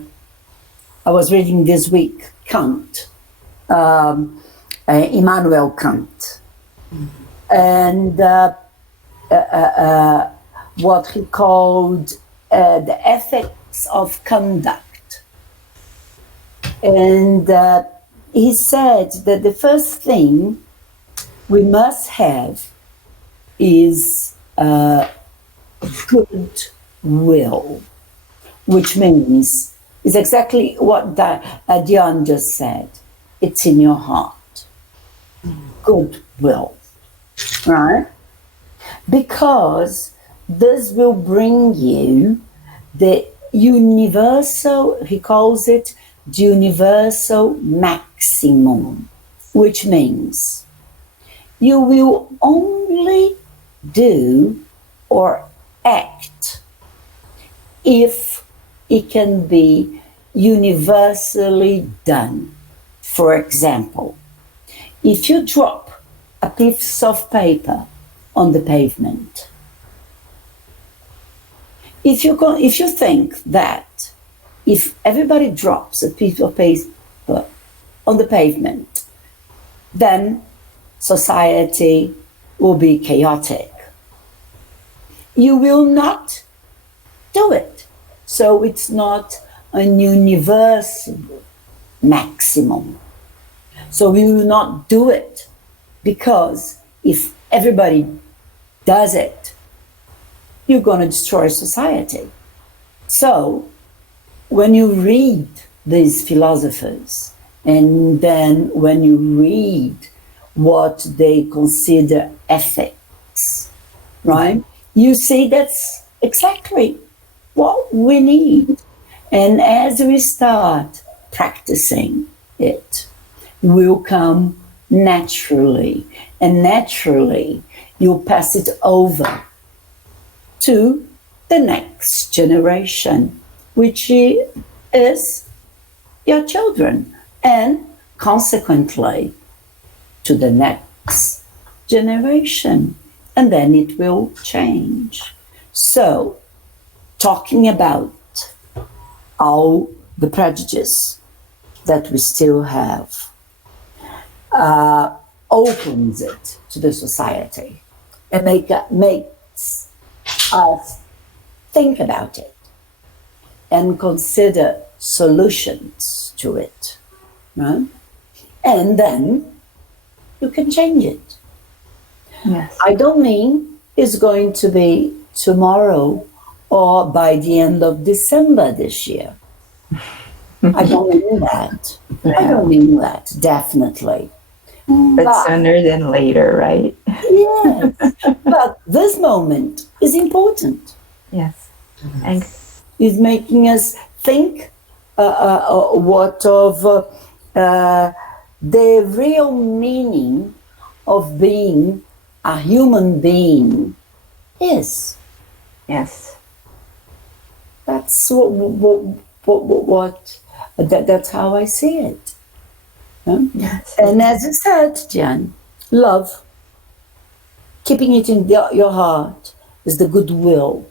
was reading this week Kant, Immanuel Kant, and what he called the ethics of conduct. And he said that the first thing we must have is goodwill, which means is exactly what Dion just said. It's in your heart. Goodwill, right? Because this will bring you the universal, he calls it the universal maximum, which means you will only do or act if it can be universally done. For example, if you drop a piece of paper on the pavement, if you think that if everybody drops a piece of paper on the pavement, then society will be chaotic. You will not do it. So it's not a universal maximum. So we will not do it because if everybody does it, you're going to destroy society. So when you read these philosophers, and then when you read what they consider ethics, right? You see that's exactly what we need. And as we start practicing it, will come naturally. And naturally, you'll pass it over to the next generation, which is your children, and consequently to the next generation, and then it will change. So, talking about all the prejudice that we still have opens it to the society and makes us think about it and consider solutions to it, right? And then you can change it. Yes. I don't mean it's going to be tomorrow or by the end of December this year. I don't mean that. Yeah. I don't mean that, definitely. But sooner than later, right? Yes, but this moment is important. Yes. And It's making us think what of the real meaning of being a human being is. yes. That's that's how I see it. Yes. And as you said, Jan, love, keeping it in your heart is the goodwill,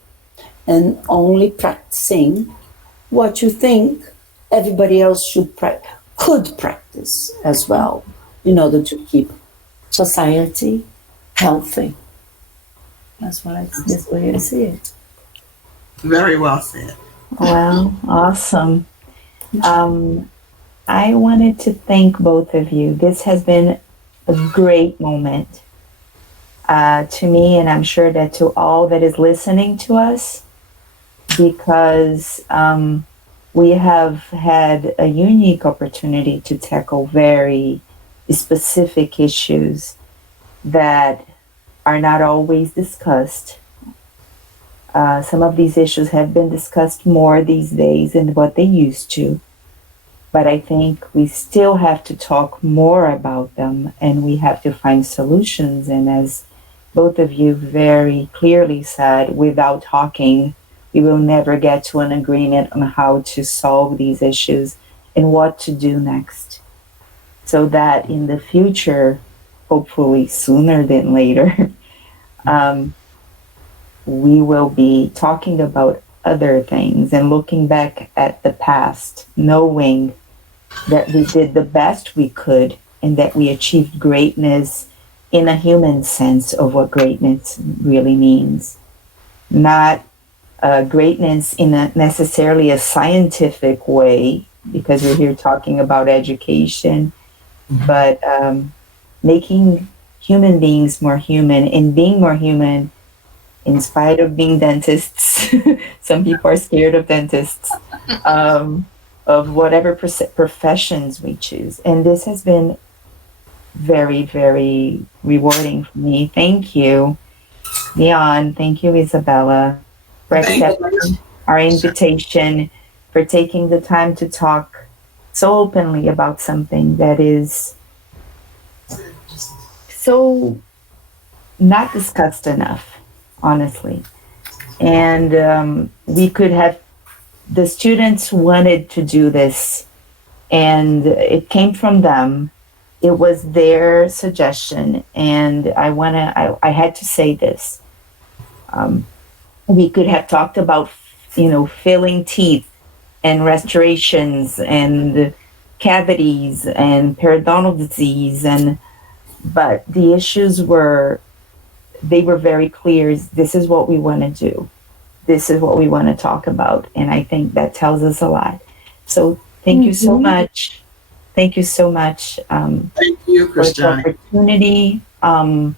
and only practicing what you think everybody else could practice as well, in order to keep society healthy. That's the way I see it. Very well said. Well, awesome. I wanted to thank both of you. This has been a great moment to me, and I'm sure that to all that is listening to us, because we have had a unique opportunity to tackle very specific issues that are not always discussed. Some of these issues have been discussed more these days than what they used to. But I think we still have to talk more about them, and we have to find solutions. And as both of you very clearly said, without talking, we will never get to an agreement on how to solve these issues and what to do next. so that in the future, hopefully sooner than later, we will be talking about other things and looking back at the past, knowing that we did the best we could and that we achieved greatness in a human sense of what greatness really means. Not greatness in a necessarily a scientific way, because we're here talking about education, but making human beings more human, and being more human in spite of being dentists. Some people are scared of dentists, of whatever professions we choose. And this has been very, very rewarding for me. Thank you, Leon. Thank you, Isabella, for accepting our invitation, for taking the time to talk so openly about something that is so not discussed enough, honestly. And we could have, the students wanted to do this, and it came from them. It was their suggestion, and I had to say this. We could have talked about, filling teeth and restorations and cavities and periodontal disease, but the issues were, they were very clear. This is what we want to do. This is what we want to talk about. And I think that tells us a lot. So thank you so much. Thank you so much Thank you, for the Christiane. opportunity. I'm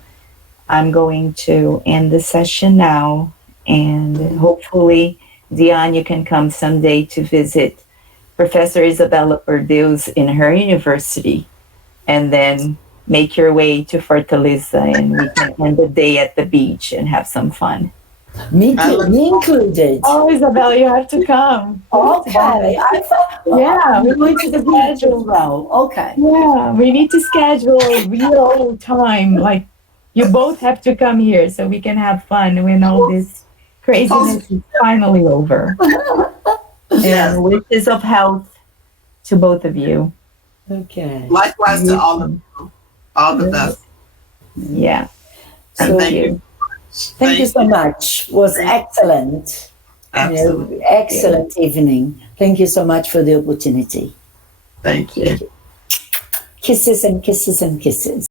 going to end the session now, and hopefully, Dion, you can come someday to visit Professor Isabella Perdeus in her university, and then make your way to Fortaleza, and we can end the day at the beach and have some fun. Me included. Oh, Isabella, you have to come. Okay. I thought, Yeah, we're going to the beach as well. Okay. Yeah, we need to schedule real time. Like, you both have to come here so we can have fun when all this craziness is finally over. And wishes of health to both of you. Okay. Likewise to all of you. All the best. Yeah. So, Thank you. Thank you so much. It was excellent. Absolutely. Excellent evening. Thank you so much for the opportunity. Thank you. Kisses and kisses and kisses.